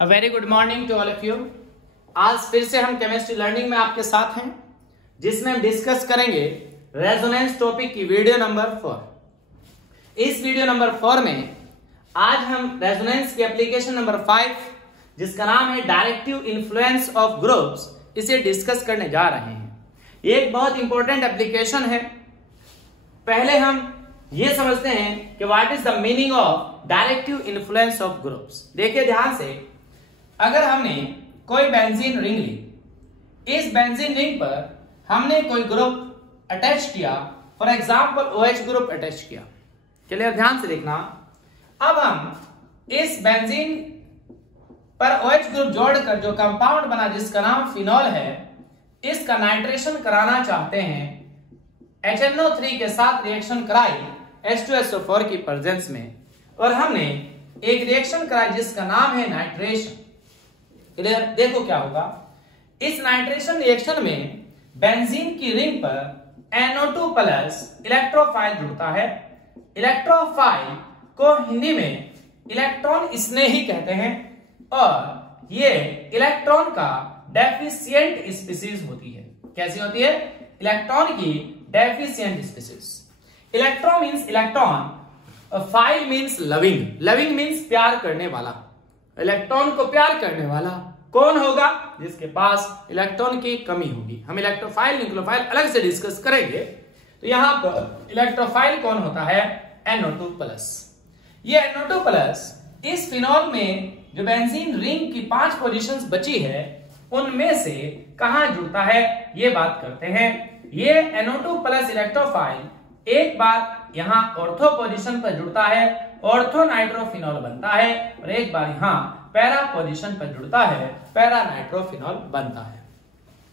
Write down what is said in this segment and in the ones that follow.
A very good morning to all of you. आज फिर से हम केमिस्ट्री लर्निंग में आपके साथ हैं, जिसमें हम डिस्कस करेंगे रेजोनेंस टॉपिक की वीडियो नंबर 4। इस वीडियो नंबर 4 में आज हम रेजोनेंस की एप्लीकेशन नंबर 5, जिसका नाम है डायरेक्टिव इन्फ्लुएंस ऑफ ग्रुप्स, इसे डिस्कस करने जा रहे हैं। ये एक बहुत इंपॉर्टेंट एप्लीकेशन है। पहले हम ये समझते हैं कि what is the meaning of directive influence of groups. देखिए ध्यान से, अगर हमने कोई बेंजीन रिंग ली, इस बेंजीन रिंग पर हमने कोई ग्रुप अटैच किया, for example OH group attach किया। क्लियर? ध्यान से देखना। अब हम इस बेंजीन पर OH ग्रुप जोड़कर जो कंपाउंड बना, जिसका नाम फिनॉल है, इसका नाइट्रेशन कराना चाहते हैं। HNO3 के साथ रिएक्शन कराई H2SO4 की प्रेजेंस में, और हमने एक रिएक्शन कराई जिसका नाम है नाइट्रेशन। क्लियर? देखो क्या होगा। इस नाइट्रेशन रिएक्शन में बेंजीन की रिंग पर NO2 प्लस इलेक्ट्रोफाइल जुड़ता है। इलेक्ट्रोफाइल को हिंदी में इलेक्ट्रॉन स्नेही कहते हैं, और ये इलेक्ट्रॉन का डेफिशिएंट स्पीसीज होती है। कैसी होती है? इलेक्ट्रॉन की deficient species. Electron means electron, file means loving. Loving means प्यार करने वाला। इलेक्ट्रॉन को प्यार करने वाला कौन होगा? जिसके पास इलेक्ट्रॉन की कमी होगी। हम इलेक्ट्रोफाइल न्यूक्लियोफाइल अलग से डिस्कस करेंगे। तो यहां पर इलेक्ट्रोफाइल कौन होता है? NO2 plus. ये NO2 प्लस इस फिनॉल में जो बेंजीन रिंग की 5 पोजीशंस बची है, उनमें से कहां जुड़ता है, ये बात करते हैं। ये NO2 प्लस इलेक्ट्रोफाइल एक बार यहां ऑर्थो पोजीशन पर जुड़ता है, ऑर्थो नाइट्रोफिनॉल बनता है, और एक बार यहां पैरा पोजीशन पर जुड़ता है, पैरा नाइट्रोफिनॉल बनता है।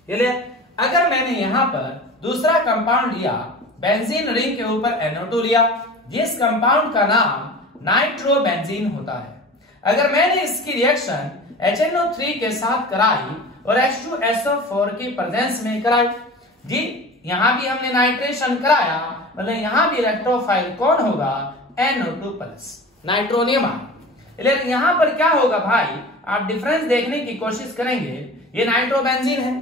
क्लियर? अगर मैंने यहां पर दूसरा कंपाउंड लिया, बेंजीन रिंग के ऊपर NO2 लिया, जिस कंपाउंड का नाम नाइट्रोबेंजीन होता है। अगर मैंने इसकी रिएक्शन HNO3 के साथ कराई और H2SO4 की प्रेजेंस में कराई, जी यहां भी हमने नाइट्रेशन कराया, मतलब यहां भी इलेक्ट्रोफाइल कौन होगा? NO2 plus, nitronium ion. यहां पर क्या होगा भाई, आप डिफरेंस देखने की कोशिश करेंगे। ये नाइट्रोबेंजीन है,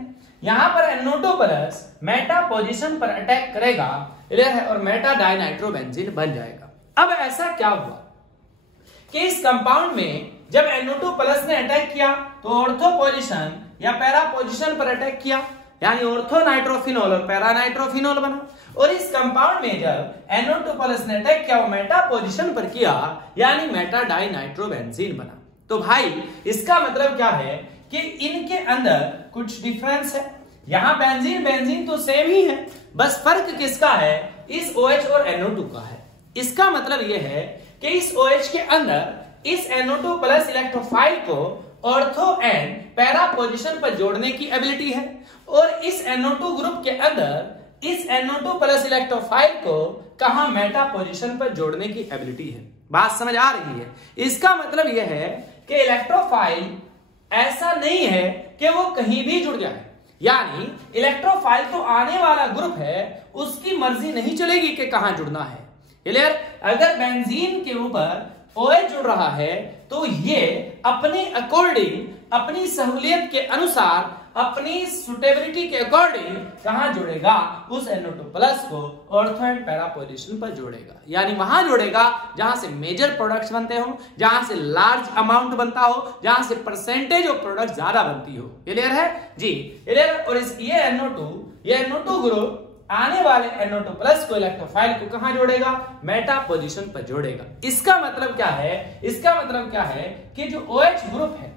यहां पर NO2 प्लस मेटा पोजीशन पर अटैक करेगा, और मेटा डाइनाइट्रोबेंजीन बन जाएगा। अब ऐसा क्या हुआ कि इस कंपाउंड में जब NO2 प्लस ने अटैक किया, तो ऑर्थो पोजीशन या पैरा पोजीशन पर अटैक किया, यानी ऑर्थो नाइट्रोफिनॉल और पैरा नाइट्रोफिनॉल बना। और इस कंपाउंड में जब NO2 प्लस ने अटैक किया, वो मेटा पोजीशन पर किया, यानी मेटा डाइनाइट्रोबेंजीन बना। तो भाई इसका मतलब क्या है कि इनके अंदर कुछ डिफरेंस है। यहां बेंजीन बेंजीन तो सेम ही है, बस फर्क किसका है? इस OH और NO2 का है। इसका मतलब यह है कि इस OH के अंदर इस NO2 प्लस इलेक्ट्रोफाइल को ऑर्थो एंड पैरा पोजीशन पर जोड़ने की एबिलिटी है, और इस NO2 ग्रुप के अंदर इस NO2 प्लस इलेक्ट्रोफाइल को कहां? मेटा पोजीशन पर जोड़ने की एबिलिटी है। बात समझ आ रही है? इसका मतलब यह है कि इलेक्ट्रोफाइल ऐसा नहीं है कि वो कहीं भी जुड़ जाए, यानी इलेक्ट्रोफाइल तो आने वाला ग्रुप है, उसकी मर्जी नहीं चलेगी कि कहां जुड़ना है। क्लियर? अगर बेंजीन के ऊपर OH जुड़ रहा है, तो ये अपने अकॉर्डिंग, अपनी सहूलियत के अनुसार, अपनी सुटेबिलिटी के अकॉर्डिंग कहां जोड़ेगा? उस NO2 प्लस को ऑर्थो एंड पैरा पोजीशन पर जोड़ेगा, यानी वहां जोड़ेगा जहां से मेजर प्रोडक्ट्स बनते हो, जहां से लार्ज अमाउंट बनता हो, जहां से परसेंटेज ऑफ प्रोडक्ट ज्यादा बनती हो। क्लियर है जी? क्लियर? और ये NO2 ग्रुप आने वाले NO2 प्लस को इलेक्ट्रोफाइल को कहां जोड़ेगा? मेटा पोजीशन पर जोड़ेगा। इसका मतलब क्या है? इसका मतलब क्या है कि जो OH ग्रुप है,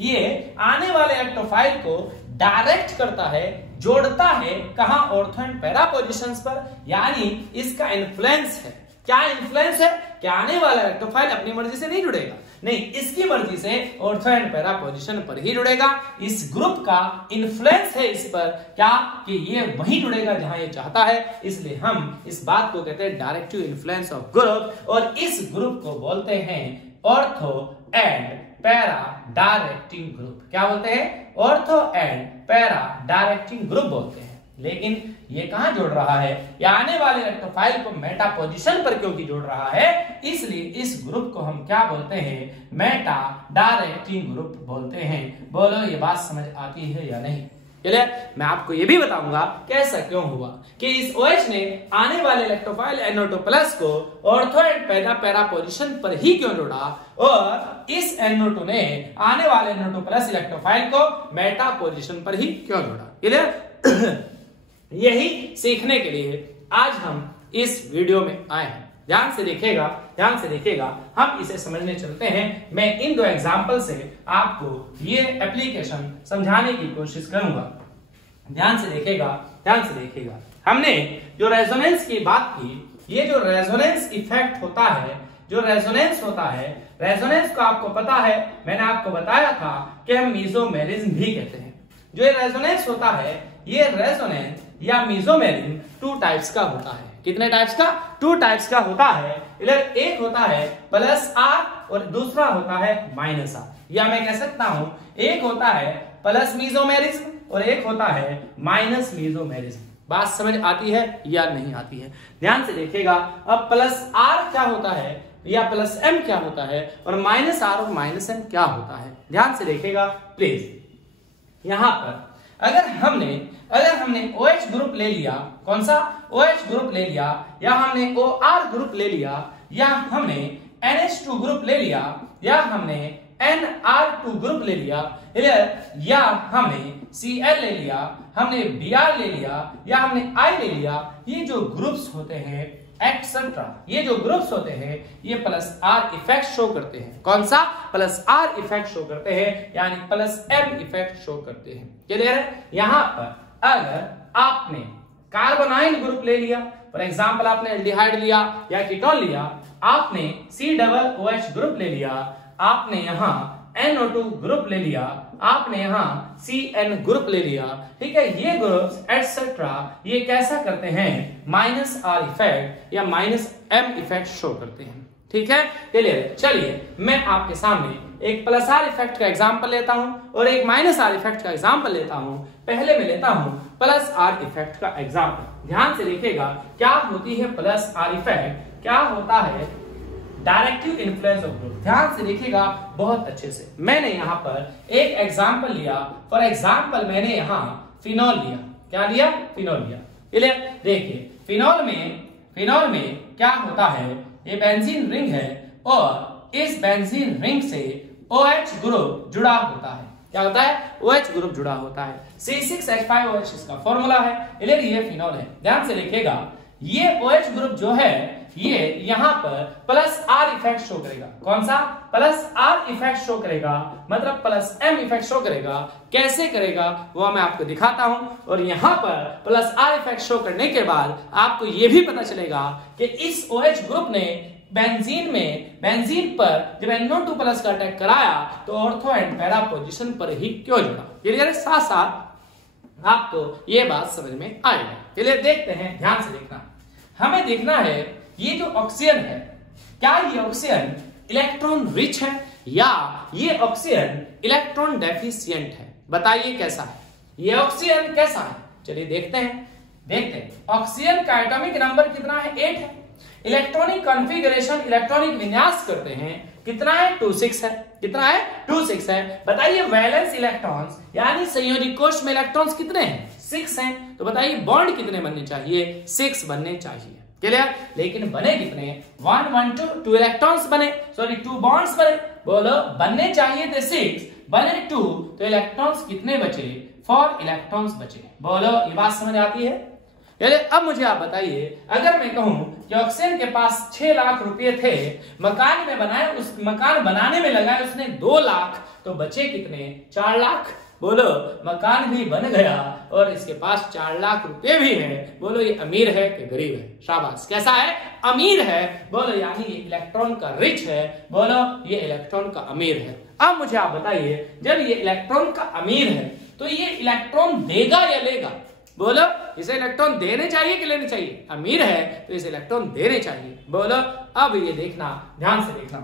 ये आने वाले इलेक्ट्रोफाइल को डायरेक्ट करता है, जोड़ता है कहां? ऑर्थो एंड पैरा पोजीशंस पर, यानी इसका इन्फ्लुएंस है। क्या इन्फ्लुएंस है? कि आने वाला इलेक्ट्रोफाइल अपनी मर्जी से नहीं जुड़ेगा, नहीं, इसकी मर्जी से ऑर्थो एंड पैरा पोजीशन पर ही जुड़ेगा। इस ग्रुप का इन्फ्लुएंस है इस पर, क्या? कि ये वहीं जुड़ेगा जहां ये चाहता है। इसलिए हम इस बात को कहते हैं डायरेक्टिव इन्फ्लुएंस ऑफ ग्रुप, और इस ग्रुप को बोलते हैं ortho and para directing group. क्या बोलते हैं? Ortho and para directing group बोलते हैं। लेकिन ये कहां जोड़ रहा है, ये आने वाले इलेक्ट्रोफाइल को मेटा पोजीशन पर क्योंकि जोड़ रहा है, इसलिए इस ग्रुप को हम क्या बोलते हैं, मेटा डायरेक्टिंग ग्रुप बोलते हैं। बोलो ये बात समझ आती है या नहीं? चलिए मैं आपको ये भी बताऊंगा कि ऐसा क्यों हुआ कि इस OH ने आने वाले इलेक्ट्रोफाइल NO2+ को ऑर्थो एंड पैरा पोजीशन पर ही क्यों जोड़ा और इस NO2 ने आने वाले NO2+ इलेक्ट्रोफाइल को मेटा पोजीशन पर ही क्यों जोड़ा। क्लियर? यही सीखने के लिए आज हम इस वीडियो में आए हैं। ध्यान से देखिएगा, हम इसे समझने चलते हैं। मैं इन 2 एग्जाम्पल से आपको ये एप्लीकेशन समझाने की कोशिश करूंगा। ध्यान से देखिएगा। हमने जो रेजोनेंस की बात की, ये जो रेजोनेंस इफेक्ट होता है, जो रेजोनेंस होता है, रेजोनेंस को आपको पता है, मैंने आपको बताया था कि हम मीजोमेरिज्म भी कहते हैं। जो ये रेजोनेंस होता है, ये रेजोनेंस या मीजोमेरिज्म 2 टाइप्स का होता है। कितने टाइप्स का? 2 टाइप्स का होता है। एक होता है +R और दूसरा होता है -R, या मैं कह सकता हूं एक होता है प्लस मीजोमेरिज्म और एक होता है माइनस मीजोमेरिज्म। बात समझ आती है या नहीं आती है? ध्यान से देखिएगा। अब +R क्या होता है या +M क्या होता है और -R और -M क्या होता है? ध्यान से देखिएगा प्लीज। यहां पर अगर हमने OH ग्रुप ले लिया, कौन सा OH ग्रुप ले लिया, या हमने OR ग्रुप ले लिया, या हमने NH2 ग्रुप ले लिया, या हमने NR2 ग्रुप ले लिया, या हमने Cl ले लिया, हमने Br ले लिया, या हमने I ले लिया, ये जो ग्रुप्स होते हैं एक्सेट्रा, ये जो ग्रुप्स होते हैं ये +R इफेक्ट शो करते हैं। कौन सा? +R इफेक्ट शो करते हैं, यानी +M इफेक्ट शो करते हैं। क्लियर है? यहां पर अगर आपने कार्बोनाइल ग्रुप ले लिया, फॉर एग्जांपल आपने एल्डिहाइड लिया या कीटोन लिया, आपने COOH ग्रुप ले लिया, आपने यहां NO2 ग्रुप ले लिया, आपने यहां CN ग्रुप ले लिया, ठीक है, ये ग्रुप्स एटसेट्रा ये कैसा करते हैं, -R इफेक्ट या -M इफेक्ट शो करते हैं। ठीक है, चलिए मैं आपके सामने एक +R इफेक्ट का एग्जांपल लेता हूं और एक -R इफेक्ट का एग्जांपल लेता हूं। पहले मैं लेता हूं +R इफेक्ट का एग्जांपल। ध्यान से देखिएगा क्या होती है +R इफेक्ट, क्या होता है डायरेक्टिव इन्फ्लुएंस ऑफ ग्रुप। ध्यान से देखिएगा बहुत अच्छे से। मैंने यहाँ पर एक एग्जांपल लिया, फॉर एग्जांपल मैंने यहाँ फिनॉल लिया। क्या लिया? फिनॉल लिया। देखिए फिनॉल में क्या होता है, ये बेंजीन रिंग है और इस बेंजीन रिंग से OH ग्रुप जुड़ा होता है। क्या होता है? OH ग्रुप जुड़ा होता है। C6H5OH इसका फॉर्मूला है। ये फिनॉल है। ध्यान से देखिएगा ये OH ग्रुप जो है ये यहां पर +R इफेक्ट शो करेगा। कौन सा? +R इफेक्ट शो करेगा, मतलब +M इफेक्ट शो करेगा। कैसे करेगा वो मैं आपको दिखाता हूं। और यहां पर +R इफेक्ट शो करने के बाद आपको यह भी पता चलेगा कि इस OH ग्रुप ने बेंजीन पर जब NO2+ का अटैक कराया तो ऑर्थो एंड पैरा पोजीशन पर ही क्यों जुड़ा। क्लियर? साथ साथ आपको ये बात समझ में आएगा। चलिए देखते हैं, ध्यान से देखना। हमें देखना है ये जो ऑक्सीजन है, क्या ये ऑक्सीजन इलेक्ट्रॉन रिच है या ये ऑक्सीजन इलेक्ट्रॉन डेफिशिएंट है? बताइए कैसा है ये ऑक्सीजन, कैसा है? चलिए देखते हैं। ऑक्सीजन का एटॉमिक नंबर कितना है? 8 है। इलेक्ट्रॉनिक कॉन्फ़िगरेशन, इलेक्ट्रॉनिक विन्यास करते हैं, कितना है? 26 है। कितना है? 26 है। बताइए वैलेंस इलेक्ट्रॉन्स यानी संयोजी कोश में इलेक्ट्रॉन्स कितने हैं? 6 हैं। तो बताइए बॉन्ड कितने बनने चाहिए? 6 बनने चाहिए। क्लियर? लेकिन बने कितने? 1 1 2 इलेक्ट्रॉन्स बने, सॉरी 2 बॉन्ड्स बने। बोलो बनने चाहिए थे 6, बने 2, तो इलेक्ट्रॉन्स कितने बचे? 4 इलेक्ट्रॉन्स बचे। बोलो ये बात समझ आती है? अब मुझे आप बताइए, अगर मैं कहूं कि ऑक्सीजन के पास 6 लाख रुपए थे, मकान में बनाए, उस मकान बनाने में लगाए उसने 2 लाख, तो बचे कितने? 4 लाख। बोलो मकान भी बन गया और इसके पास 4 लाख रुपए भी हैं। बोलो ये अमीर है कि गरीब है? शाबाश, कैसा है? अमीर है। बोलो यानी ये इलेक्ट्रॉन का रिच है। बोलो ये इलेक्ट्रॉन का अमीर है। अब मुझे आप बताइए, जब ये इलेक्ट्रॉन का अमीर है तो ये इलेक्ट्रॉन देगा या लेगा? बोलो इसे इलेक्ट्रॉन देने चाहिए कि लेने चाहिए? अमीर है तो इसे इलेक्ट्रॉन देने चाहिए। बोलो अब ये देखना, ध्यान से देखना।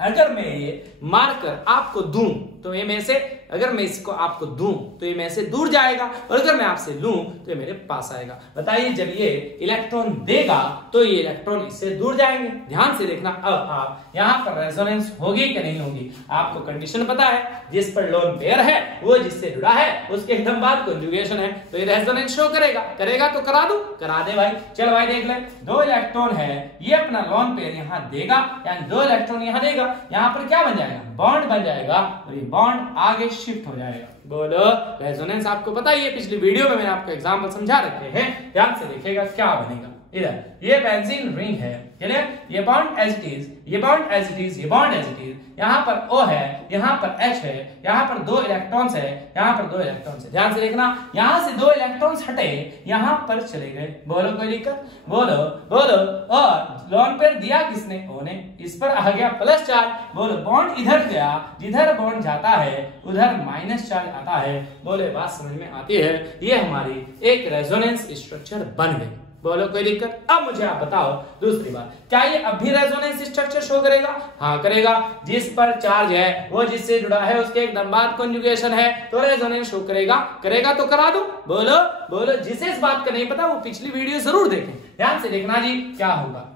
अगर मैं ये मार्कर आपको दूं तो ये में से, अगर मैं इसको आपको दूं तो ये में से दूर जाएगा, और अगर मैं आपसे लूं तो ये मेरे पास आएगा। बताइए, जब ये इलेक्ट्रॉन देगा तो ये इलेक्ट्रॉन इससे दूर जाएंगे। ध्यान से देखना, अब आप यहाँ पर रेजोनेंस होगी कि नहीं होगी। आपको कंडीशन पता है, जिस पर लोन पेयर है वो जिससे जुड़ा है उसके एकदम बाद कॉन्जुगेशन है, तो ये रेजोनेंस शो करेगा। करेगा तो करा दूं, करा दे भाई। चल भाई देख ले, 2 इलेक्ट्रॉन है, ये अपना लोन पेयर यहाँ देगा, यानी 2 इलेक्ट्रॉन यहाँ देगा, यहाँ पर क्या बन जाएगा, बॉन्ड बन जाएगा, और ये बॉन्ड आगे शिफ्ट हो जाएगा। बोलो, रेजोनेंस आपको पता ही है, पिछली वीडियो में मैंने आपको एग्जांपल समझा रखे हैं, ध्यान से देखिएगा क्या बनेगा। इधर ये बेंजीन रिंग है, चलिए, ये बॉन्ड एज इट इज, ये बॉन्ड एज इट इज, ये बॉन्ड एज इट इज, यहाँ पर O है, यहाँ पर H है, यहाँ पर 2 इलेक्ट्रॉन्स है, यहाँ पर 2 इलेक्ट्रॉन्स है। ध्यान से देखना, यहाँ से 2 इलेक्ट्रॉन्स हटे, यहाँ पर चले गए। बोलो कोई दिक्कत, बोलो बोलो। और लोन पेयर दिया किसने, O ने, इस पर आ गया प्लस चार्ज। बोलो, बॉन्ड इधर गया, जिधर बॉन्ड जाता है उधर माइनस चार्ज आता है। बोले, बात समझ में आती है, ये हमारी एक रेजोनेंस स्ट्रक्चर बन गई। बोलो कोई दिक्कत। अब मुझे आप बताओ दूसरी बात, क्या ये अब भी रेजोनेंस स्ट्रक्चर शो करेगा? हाँ करेगा। जिस पर चार्ज है वो जिससे जुड़ा है उसके एकदम बाद कॉन्जुगेशन है, तो रेजोनेंस शो करेगा। करेगा तो करा दूं। बोलो बोलो, जिसे इस बात का नहीं पता वो पिछली वीडियो जरूर देखें। ध्यान से देखना जी क्या होगा।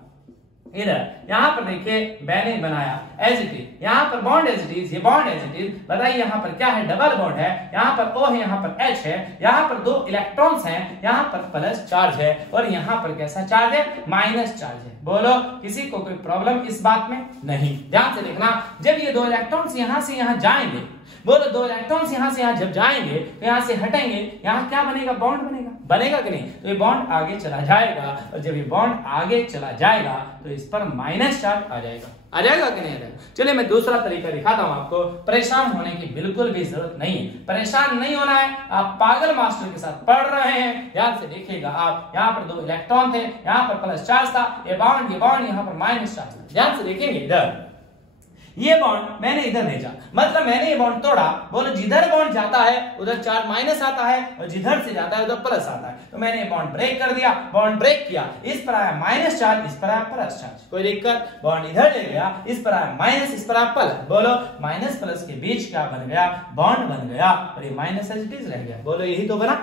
इधर यहाँ पर देखिए मैंने बनाया एज इट इज, यहाँ पर बॉन्ड एज इट इज, ये बॉन्ड एज इट इज। बताइए यहाँ पर क्या है, डबल बॉन्ड है, यहाँ पर O है, यहाँ पर H है, यहाँ पर 2 इलेक्ट्रॉन्स हैं, यहाँ पर प्लस चार्ज है, और यहाँ पर कैसा चार्ज है, माइनस चार्ज है। बोलो, किसी को कोई प्रॉब्लम इस बात में? नहीं। ध्यान से देखना, जब ये 2 इलेक्ट्रॉन्स यहाँ से यहाँ जाएंगे, बोलो 2 इलेक्ट्रॉन्स यहाँ से यहाँ जब जाएंगे तो यहाँ से हटेंगे, यहाँ क्या बनेगा, बॉन्ड बनेगा। बनेगा कि नहीं? तो ये बॉन्ड आगे चला जाएगा, और जब ये बॉन्ड आगे चला जाएगा तो इस पर माइनस चार्ज आ जाएगा। आ जाएगा कि नहीं आ जाएगा? चलिए मैं दूसरा तरीका दिखाता हूं आपको। परेशान होने की बिल्कुल भी जरूरत नहीं है, परेशान नहीं होना है। आप पागल मास्टर के साथ पढ़ रहे हैं, ध्यान से देखिएगा आप। यहाँ पर 2 इलेक्ट्रॉन थे, यहाँ पर प्लस चार्ज था, ये बॉन्ड यहाँ पर माइनस चार्ज था। ध्यान से देखेंगे, इधर ये बॉन्ड मैंने इधर भेजा, मतलब मैंने ये बॉन्ड तोड़ा। बोलो, जिधर बॉन्ड जाता है उधर चार्ज माइनस आता है, और जिधर से जाता है उधर प्लस आता है। तो मैंने बॉन्ड ब्रेक कर दिया, बॉन्ड ब्रेक किया, इस पर आया माइनस चार्ज, इस पर आया प्लस चार्ज। कोई दिक्कत? बॉन्ड इधर ले गया, इस पर आया माइनस, इस पर आया प्लस। बोलो, माइनस प्लस के बीच क्या बन गया, बॉन्ड बन गया, और ये माइनस एज इट इज रह गया। बोलो, यही तो बना।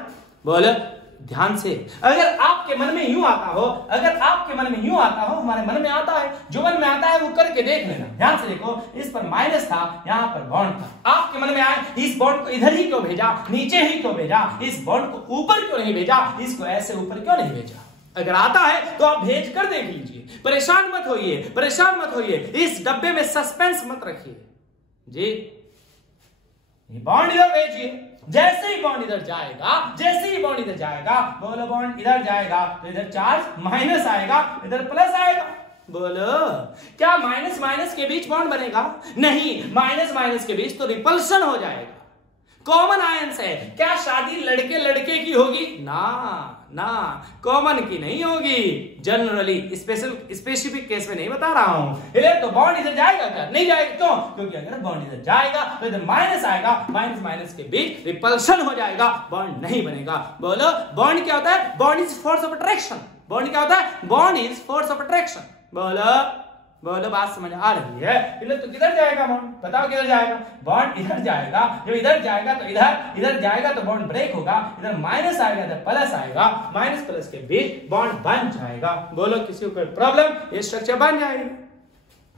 बोलो ध्यान से, अगर आपके मन में यूं आता हो, अगर आपके मन में यूं आता हो, हमारे मन में आता है, जो मन में आता है वो करके देख लेना। ध्यान से देखो, इस पर माइनस था, यहाँ पर बॉन्ड था। आपके मन में आए, इस बॉन्ड को इधर ही क्यों भेजा, नीचे ही क्यों भेजा, इस बॉन्ड को ऊपर क्यों नहीं भेजा, इसको ऐसे ऊपर क्यों नहीं भेजा? अगर आता है तो आप भेज कर देख लीजिए। परेशान मत होइए, परेशान मत होइए, इस डब्बे में सस्पेंस मत रखिए जी। ये बॉन्ड इधर भेजिए, जैसे ही बॉन्ड इधर जाएगा, जैसे ही बॉन्ड इधर जाएगा, बोलो बॉन्ड इधर जाएगा तो इधर चार्ज माइनस आएगा, इधर प्लस आएगा। बोलो, क्या माइनस माइनस के बीच बॉन्ड बनेगा? नहीं, माइनस माइनस के बीच तो रिपल्शन हो जाएगा। कॉमन आयंस है। क्या शादी लड़के लड़के की होगी? ना ना, कॉमन की नहीं होगी, जनरली। स्पेसिफिक केस में नहीं बता रहा हूं। तो बॉन्ड इधर जाएगा क्या? नहीं जाएगा। क्यों? क्योंकि अगर बॉन्ड इधर जाएगा तो इधर माइनस आएगा, माइनस माइनस के बीच रिपल्शन हो जाएगा, बॉन्ड नहीं बनेगा। बोलो, बॉन्ड क्या होता है? Bond is force of attraction. Bond क्या होता है? Bond is force of attraction. बोलो बोलो, बात समझ आ रही है? तो किधर जाएगा बॉन्ड? बताओ किधर जाएगा? बॉन्ड इधर जाएगा। जब इधर जाएगा तो इधर जाएगा तो बॉन्ड ब्रेक होगा, इधर माइनस आएगा, इधर प्लस आएगा, माइनस प्लस के बीच बॉन्ड बन जाएगा। बोलो, किसी को कोई प्रॉब्लम? ये स्ट्रक्चर बन जाएगी।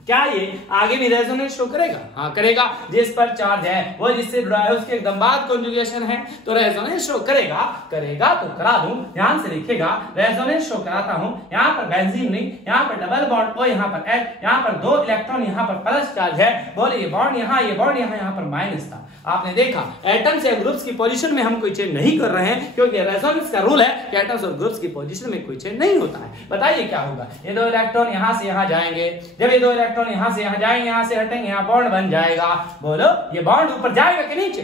क्या ये आगे भी रेजोनेंस शो करेगा? हाँ करेगा। जिस पर चार्ज है वो जिससे जुड़ा है उसके एकदम बाद कॉन्जुगेशन है, तो रेजोनेंस शो करेगा। करेगा तो करा दूं। ध्यान से देखिएगा, रेजोनेंस शो कराता हूं। यहाँ पर बेंजीन रिंग, यहाँ पर डबल बॉन्ड O, यहाँ पर H, यहाँ पर 2 इलेक्ट्रॉन, यहाँ पर प्लस चार्ज है। बोले, ये बॉन्ड यहाँ, ये बॉन्ड यहाँ, यहाँ पर माइनस था। आपने देखा, एटम्स या ग्रुप्स की पोजीशन में हम कोई चेंज नहीं कर रहे हैं, क्योंकि रेजोनेंस का रूल है कि एटम्स और ग्रुप्स की पोजीशन में कोई चेंज नहीं होता है। बताइए क्या होगा? ये 2 इलेक्ट्रॉन यहाँ से यहाँ जाएंगे, जब ये 2 इलेक्ट्रॉन यहाँ से यहाँ जाएंगे, यहाँ से हटेंगे, यहाँ बॉन्ड बन जाएगा। बोलो, ये बॉन्ड ऊपर जाएगा कि नीचे?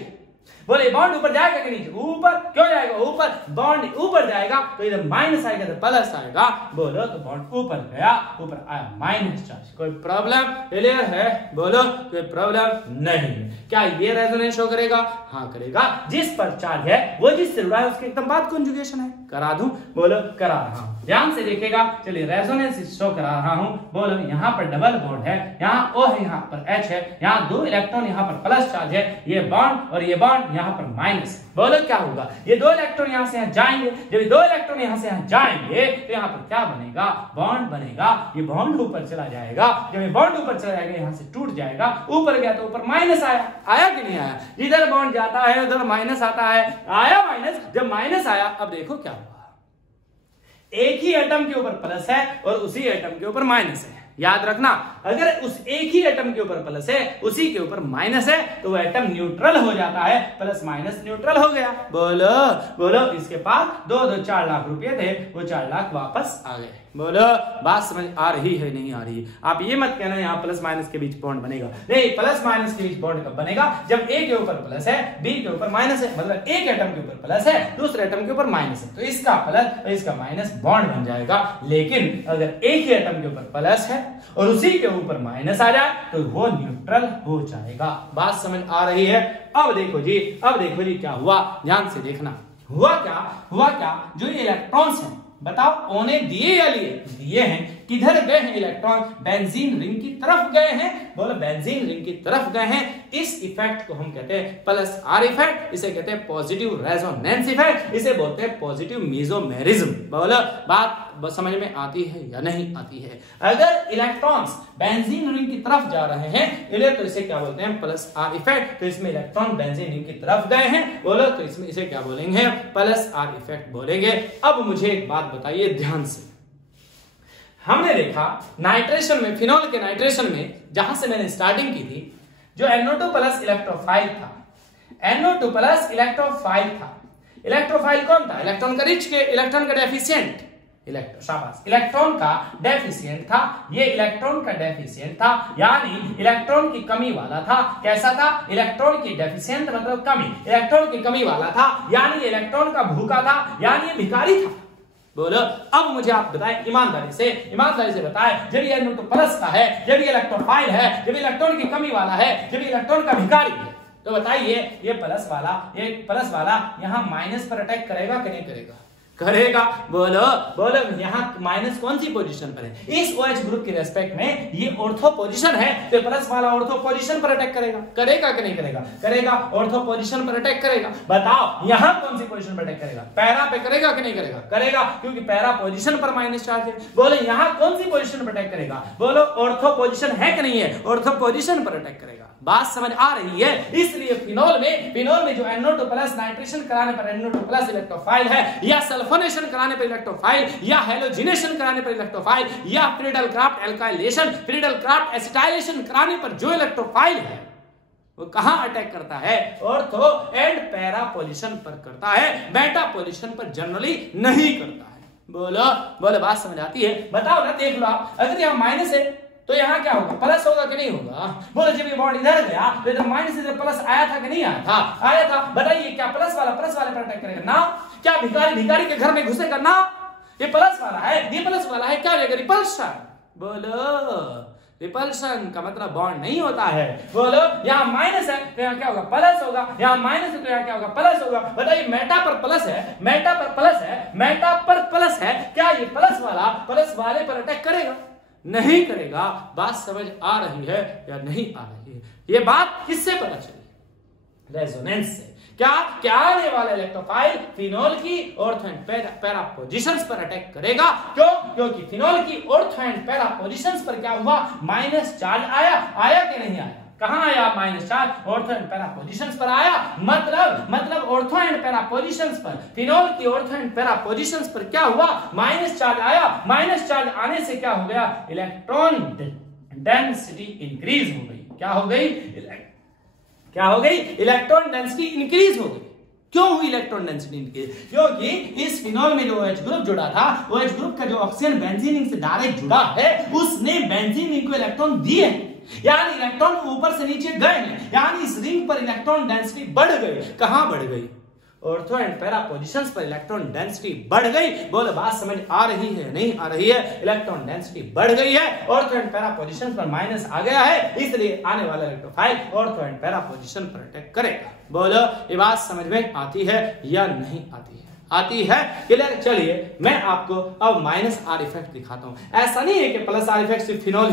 बोले बॉन्ड ऊपर जाएगा कि नीचे? ऊपर। क्यों जाएगा ऊपर? बॉन्ड ऊपर जाएगा तो इधर माइनस आएगा तो प्लस आएगा। बोलो तो बॉन्ड ऊपर गया, ऊपर आया माइनस चार्ज। कोई प्रॉब्लम? क्लियर है? बोलो कोई प्रॉब्लम नहीं है। क्या ये रेजोनेंस शो करेगा? हाँ करेगा। जिस पर चार्ज है वो जिससे जुड़ा है उसके एकदम बाद कॉन्जुगेशन है। करा दूं? बोलो करा रहा हूं, ध्यान से देखिएगा। चलिए रेजोनेंस शो करा रहा हूं। बोलो यहाँ पर डबल बॉन्ड है, यहाँ O है, यहाँ पर H है, यहाँ 2 इलेक्ट्रॉन, यहाँ पर प्लस चार्ज है, ये बॉन्ड और ये बॉन्ड यहाँ पर माइनस। बोलो क्या होगा? ये 2 इलेक्ट्रॉन यहाँ से यहाँ जाएंगे। जब ये 2 इलेक्ट्रॉन यहाँ से यहाँ जाएंगे तो यहाँ पर क्या बनेगा? बॉन्ड बनेगा। ये बॉन्ड ऊपर चला जाएगा। जब ये बॉन्ड ऊपर चला जाएगा यहाँ से टूट जाएगा। ऊपर गया तो ऊपर माइनस आया। आया कि नहीं आया? इधर बॉन्ड जाता है उधर माइनस आता है। आया माइनस। जब माइनस आया अब देखो क्या हुआ, एक ही एटम के ऊपर प्लस है और उसी एटम के ऊपर माइनस है। याद रखना, अगर उस एक ही एटम के ऊपर प्लस है उसी के ऊपर माइनस है तो वो एटम न्यूट्रल हो जाता है। प्लस माइनस न्यूट्रल हो गया। बोलो बोलो, इसके पास 4 लाख रुपए थे, वो 4 लाख वापस आ गए। बोलो बात समझ आ रही है नहीं आ रही? आप ये मत कहना यहाँ प्लस माइनस के बीच बॉन्ड बनेगा। नहीं, प्लस माइनस के बीच बॉन्ड कब बनेगा? जब ए के ऊपर प्लस है, बी के ऊपर माइनस है। मतलब एक एटम के ऊपर प्लस है, दूसरे एटम के ऊपर माइनस है, तो इसका प्लस और इसका माइनस बॉन्ड बन जाएगा। लेकिन अगर एक ही एटम के ऊपर प्लस है और उसी के ऊपर माइनस आ जाए तो वो न्यूट्रल हो जाएगा। बात समझ आ रही है? अब देखो जी, अब देखो जी क्या हुआ, ध्यान से देखना। हुआ क्या? जो ये इलेक्ट्रॉन्स हैं, बताओ O ने दिए या लिए? दिए हैं। किधर गए हैं इलेक्ट्रॉन? बेंजीन रिंग की तरफ गए हैं। बोलो बेंजीन रिंग की तरफ गए हैं। इस इफेक्ट को हम कहते हैं प्लस आर इफेक्ट। इसे कहते हैं पॉजिटिव रेजोनेंस इफेक्ट। इसे बोलते हैं पॉजिटिव मेसोमेरिज्म। बोलो बात समझ में आती है या नहीं आती है? अगर इलेक्ट्रॉन्स बेंजीन रिंग की तरफ जा रहे हैं तो इसे क्या बोलते हैं? Plus are effect. तो इसमें इलेक्ट्रॉन बेंजीन रिंग की तरफ गए हैं, बोलो तो इसमें इसे क्या बोलेंगे? प्लस आर इफेक्ट बोलेंगे। अब मुझे एक बात बताइए ध्यान से। हमने देखा नाइट्रेशन में, फिनॉल के नाइट्रेशन में, जहां से मैंने स्टार्टिंग की थी, जो NO2 प्लस इलेक्ट्रोफाइल था, NO2 प्लस इलेक्ट्रोफाइल था। इलेक्ट्रोफाइल कौन था? इलेक्ट्रॉन का रिच के इलेक्ट्रॉन का डेफिशिएंट। इलेक्ट्रॉन का डेफिशिएंट था। ये इलेक्ट्रॉन का डेफिशिएंट था, यानी इलेक्ट्रॉन की कमी वाला था। कैसा था? इलेक्ट्रॉन की डेफिशिएंट मतलब कमी, इलेक्ट्रॉन की कमी वाला था, यानी इलेक्ट्रॉन का भूखा था, यानी भिखारी था। बोलो अब मुझे आप बताएं ईमानदारी से बताएं, जब ये NO2 प्लस का है, जब ये इलेक्ट्रोफाइल है, जब इलेक्ट्रॉन की कमी वाला है, जब इलेक्ट्रॉन का भिखारी है, तो बताइए ये प्लस वाला यहाँ माइनस पर अटैक करेगा कि नहीं करेगा? करेगा। बोलो बोलो, यहाँ माइनस कौन सी पोजीशन पर है? इस OH ग्रुप के रेस्पेक्ट में ये ऑर्थो पोजीशन है, तो प्लस वाला ऑर्थो पोजीशन पर अटैक करेगा। करेगा कि नहीं करेगा? करेगा, ऑर्थो पोजीशन पर अटैक करेगा। बताओ यहाँ कौन सी पोजीशन पर अटैक करेगा? पैरा पे करेगा कि नहीं करेगा? करेगा, क्योंकि पैरा पोजीशन पर माइनस चार्ज है। बोलो यहाँ कौन सी पोजीशन पर अटैक करेगा? बोलो ऑर्थो पोजीशन है कि नहीं है? ऑर्थो पोजीशन पर अटैक करेगा। बात समझ आ रही है? इसलिए फिनॉल में जो NO2 प्लस नाइट्रेशन कराने पर NO2 प्लस इलेक्ट्रोफाइल है, या सल्फोनेशन कराने पर इलेक्ट्रोफाइल, या हेलोजिनेशन कराने पर इलेक्ट्रोफाइल, या Friedel craft alkylation, Friedel craft acetylation कराने पर जो इलेक्ट्रोफाइल है वो कहां अटैक करता है? ऑर्थो एंड पैरा पोजीशन पर करता है, बेटा पोजीशन पर जनरली नहीं करता है। बोलो बोलो बात समझ आती है? बताओ ना, देख लो आप, अगर यहाँ माइनस है तो यहाँ क्या होगा? प्लस होगा कि नहीं होगा? बोलो जब ये बॉन्ड इधर गया तो इधर माइनस से प्लस आया था कि नहीं आया था? आया था। बताइए क्या प्लस वाले पर अटैक करेगा? ना। क्या भिखारी के घर में घुसेगा? ना। ये प्लस वाला है, ये प्लस वाला है, क्या रहेगा? रिपल्शन। बोलो रिपल्शन का मतलब बॉन्ड नहीं होता है। बोलो यहाँ माइनस है तो यहाँ क्या होगा? प्लस होगा। यहाँ माइनस है तो यहाँ क्या होगा? प्लस होगा। बताइए मेटा पर प्लस है, क्या ये प्लस वाले पर अटैक करेगा? नहीं करेगा। बात समझ आ रही है या नहीं आ रही है? ये बात किससे पता चली? रेजोनेंस से। क्या आने वाला इलेक्ट्रोफाइल फिनॉल की ऑर्थो एंड पैरा पोजीशंस पर अटैक करेगा। क्योंकि फिनॉल की ऑर्थो एंड पैरा पोजीशंस पर क्या हुआ? माइनस चार्ज आया कि नहीं आया? कहां आया minus charge? Ortho and para positions पर आया। मतलब ऑर्थो एंड पैरा पोजीशंस पर, फिनॉल की ऑर्थो एंड पैरा पोजीशंस पर क्या हुआ? माइनस चार्ज आया। माइनस चार्ज आने से क्या हो गया? इलेक्ट्रॉन डेंसिटी इंक्रीज हो गई। क्या हो गई? इलेक्ट्रॉन डेंसिटी इंक्रीज हो गई। क्यों हुई इलेक्ट्रॉन डेंसिटी इंक्रीज? क्योंकि इस फिनॉल में जो OH ग्रुप जुड़ा था, OH ग्रुप का जो ऑक्सीजन बेंजीन रिंग से डायरेक्ट जुड़ा है, उसने बेंजीन रिंग को इलेक्ट्रॉन दिए। यानी इलेक्ट्रॉन ऊपर से नीचे गए हैं, यानी इस रिंग पर इलेक्ट्रॉन डेंसिटी बढ़ गई। कहां बढ़ गई? ऑर्थो एंड पैरा पोजीशंस पर इलेक्ट्रॉन डेंसिटी बढ़ गई। बोलो बात समझ आ रही है? नहीं आ रही है? इलेक्ट्रॉन डेंसिटी बढ़ गई है, ऑर्थो एंड पैरा पोजीशंस पर माइनस आ गया है, इसलिए आने वाला electrophile ortho and para position पर अटैक करेगा। बोलो ये बात समझ में आती है या नहीं आती है? आती है? क्लियर? चलिए मैं आपको अब माइनस आर इफेक्ट दिखाता हूं। ऐसा नहीं है कि प्लस आर इफेक्ट सिर्फ फिनॉल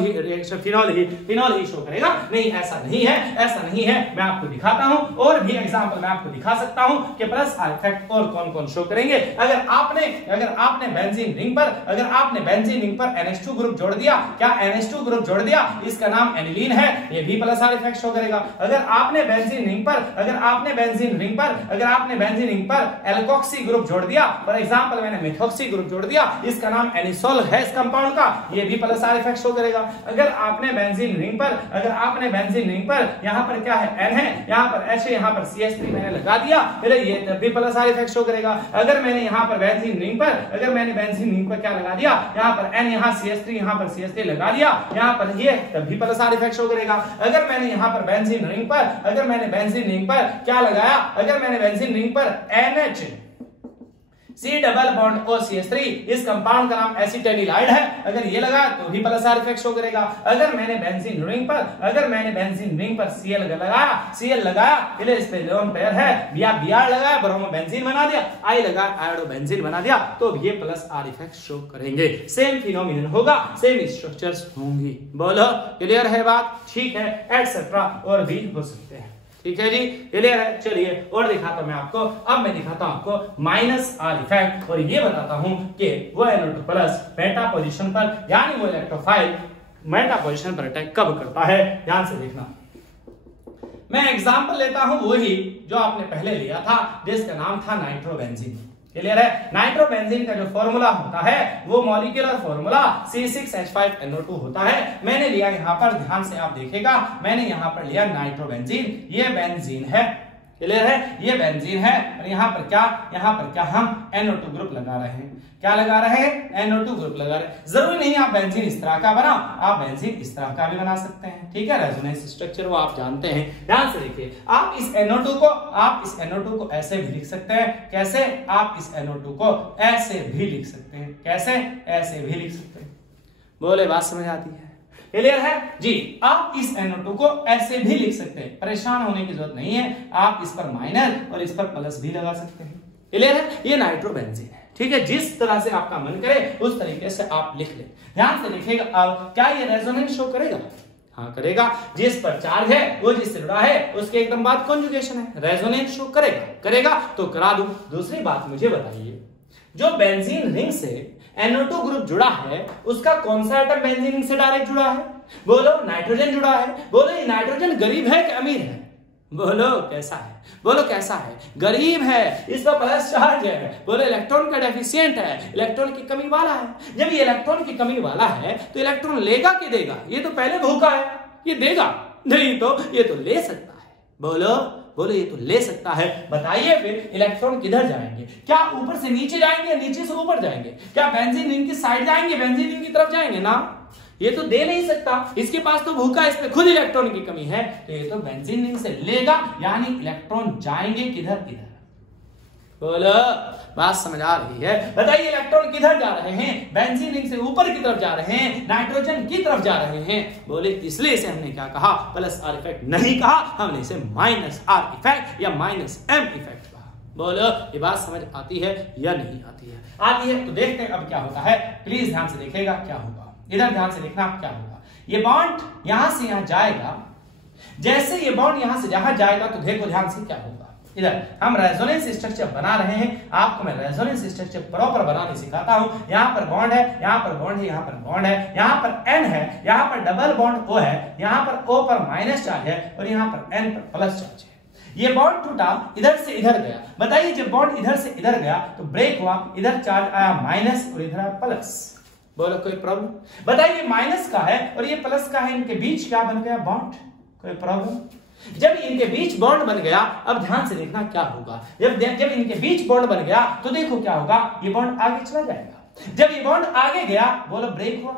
ही शो करेगा, नहीं ऐसा नहीं है, ऐसा नहीं है। मैं आपको दिखाता हूं और भी एग्जांपल मैं आपको दिखा सकता हूं कि प्लस आर इफेक्ट और कौन कौन शो करेंगे। अगर आपने बेंजीन रिंग पर NH2 ग्रुप जोड़ दिया, क्या NH2 ग्रुप जोड़ दिया, इसका नाम एनिलीन है, ये भी प्लस आर इफेक्ट शो करेगा। अगर आपने बेंजीन रिंग पर एल्कोक्सी ग्रुप जोड़ दिया, फॉर एग्जांपल मैंने मेथॉक्सी ग्रुप जोड़ दिया, इसका नाम एनिसोल है इस कंपाउंड का, ये भी प्लस आर इफेक्ट शो करेगा। अगर आपने बेंजीन रिंग पर यहां पर क्या है, N है, यहां पर H है, यहां पर CH3 मैंने लगा दिया, फिर ये तब भी प्लस आर इफेक्ट शो करेगा। अगर मैंने यहां पर बेंजीन रिंग पर क्या लगा दिया, यहां पर N, यहां CH3, यहां पर CH3 लगा दिया, यहां पर ये तब भी प्लस आर इफेक्ट शो करेगा। अगर मैंने यहां पर बेंजीन रिंग पर क्या लगाया, अगर मैंने बेंजीन रिंग पर NH C double bond OCH3, इस कंपाउंड का नाम एसिटेनिलाइड है, अगर ये लगा तो भी प्लस आर इफेक्ट शो करेगा। अगर मैंने बेंजीन रिंग पर Cl लगाया, इस पे लोन पेयर है, Br लगाया, ब्रोमो बेंजीन बना दिया, I लगा आयोडो बेंजीन बना दिया, तो ये प्लस आर इफेक्ट शो करेंगे। सेम फिनोमिनन होगा, सेम स्ट्रक्चर्स होंगी। बोलो क्लियर है बात? ठीक है, एटसेट्रा और भी हो सकते हैं। ठीक है जी, क्लियर है? चलिए और दिखाता हूं मैं आपको। अब मैं दिखाता हूं आपको माइनस आर इफेक्ट, और ये बताता हूं कि वो NO2 प्लस मेटा पोजीशन पर, यानी वो इलेक्ट्रोफाइल मेटा पोजीशन पर अटैक कब करता है। ध्यान से देखना, मैं एग्जांपल लेता हूं वही जो आपने पहले लिया था, जिसका नाम था नाइट्रोबेंजीन। क्लियर है? नाइट्रोबेंजीन का जो फॉर्मूला होता है वो मॉलिक्यूलर फॉर्मूला C6H5NO2 होता है। मैंने लिया यहां पर, ध्यान से आप देखिएगा, मैंने यहां पर लिया नाइट्रोबेंजीन, ये बेंजीन है। क्लियर है? ये बेंजीन है, और यहां पर क्या हम NO2 ग्रुप लगा रहे हैं। क्या लगा रहे हैं? NO2 ग्रुप लगा रहे हैं। जरूरी नहीं आप बेंजीन इस तरह का बनाओ, आप बेंजीन इस तरह का भी बना सकते हैं। ठीक है, रेजोनेंस स्ट्रक्चर वो आप जानते हैं। ध्यान से देखिए, आप इस NO2 को ऐसे भी लिख सकते हैं। कैसे? आप इस NO2 को ऐसे भी लिख सकते हैं। कैसे? ऐसे भी लिख सकते हैं। बोले बात समझ आती है? क्लियर है जी? आप इस NO2 को ऐसे भी लिख सकते हैं, परेशान होने की जरूरत नहीं है। आप इस पर माइनस और इस पर प्लस भी लगा सकते हैं। क्लियर है? ये नाइट्रोबेंजीन है। ठीक है, जिस तरह से आपका मन करे उस तरीके से आप लिख ले। ध्यान से देखिएगा, अब क्या ये रेजोनेंस शो करेगा? हाँ करेगा। जिस पर चार्ज है वो जिससे जुड़ा है उसके एकदम बाद कॉन्जुगेशन है, रेजोनेंस शो करेगा तो करा दूं। दूसरी बात मुझे बताइए, जो बेंजीन रिंग से NO2 ग्रुप जुड़ा है उसका कौन सा एटम बेंजीन रिंग से डायरेक्ट जुड़ा है? बोलो नाइट्रोजन जुड़ा है। बोलो ये नाइट्रोजन गरीब है कि अमीर है? बोलो कैसा है? बोलो कैसा है? गरीब है, इस पर प्लस चार्ज है। बोलो इलेक्ट्रॉन का डेफिशिएंट है, इलेक्ट्रॉन की कमी वाला है। जब ये इलेक्ट्रॉन की कमी वाला है तो इलेक्ट्रॉन लेगा कि देगा? ये तो पहले भूखा है, ये देगा नहीं, तो ये तो ले सकता है। बोलो ये तो ले सकता है। बताइए फिर इलेक्ट्रॉन किधर जाएंगे? क्या ऊपर से नीचे जाएंगे या नीचे से ऊपर जाएंगे? क्या बेंजीन रिंग की साइड जाएंगे, बेंजीन रिंग की तरफ जाएंगे? ना, ये तो दे नहीं सकता, इसके पास तो भूखा, इस पे खुद इलेक्ट्रॉन की कमी है, तो ये तो बेंजीन रिंग से लेगा, यानी इलेक्ट्रॉन जाएंगे किधर? इधर। बोलो बात समझ आ रही है? बताइए इलेक्ट्रॉन किधर जा रहे हैं? बेंजीन रिंग से ऊपर की तरफ जा रहे हैं, नाइट्रोजन की तरफ जा रहे हैं। बोले इसलिए से हमने क्या कहा? प्लस आर इफेक्ट नहीं कहा, हमने इसे माइनस आर इफेक्ट या माइनस एम इफेक्ट कहा। बोलो ये बात समझ आती है या नहीं आती है? आती है तो देखते हैं अब क्या होता है। प्लीज ध्यान से देखिएगा क्या होगा, इधर ध्यान से देखना क्या होगा। ये बॉन्ड यहां से यहां जाएगा, जैसे ये बॉन्ड यहां से जहां जाएगा तो देखो ध्यान से क्या होगा। इधर हम रेजोनेंस स्ट्रक्चर बना रहे हैं, आपको मैं रेजोनेंस स्ट्रक्चर प्रॉपर बनाने सिखाता हूं। यहां पर बॉन्ड है, यहां पर बॉन्ड है, यहां पर बॉन्ड है, यहां पर N है, यहां पर डबल बॉन्ड O है, यहां पर O पर माइनस चार्ज है और यहां पर N पर प्लस चार्ज है। ये बॉन्ड टूटा, इधर से इधर गया। बताइए जब बॉन्ड इधर से इधर गया तो ब्रेक हुआ, इधर चार्ज आया माइनस और इधर आया प्लस। बोलो कोई प्रॉब्लम? बताइए माइनस का है और ये प्लस का है, इनके बीच क्या बन गया? बॉन्ड। कोई प्रॉब्लम? जब इनके बीच बॉन्ड बन गया, अब ध्यान से देखना क्या होगा। जब इनके बीच बॉन्ड बन गया तो देखो क्या होगा, ये बॉन्ड आगे चला जाएगा। जब ये बॉन्ड आगे गया, बोलो ब्रेक हुआ।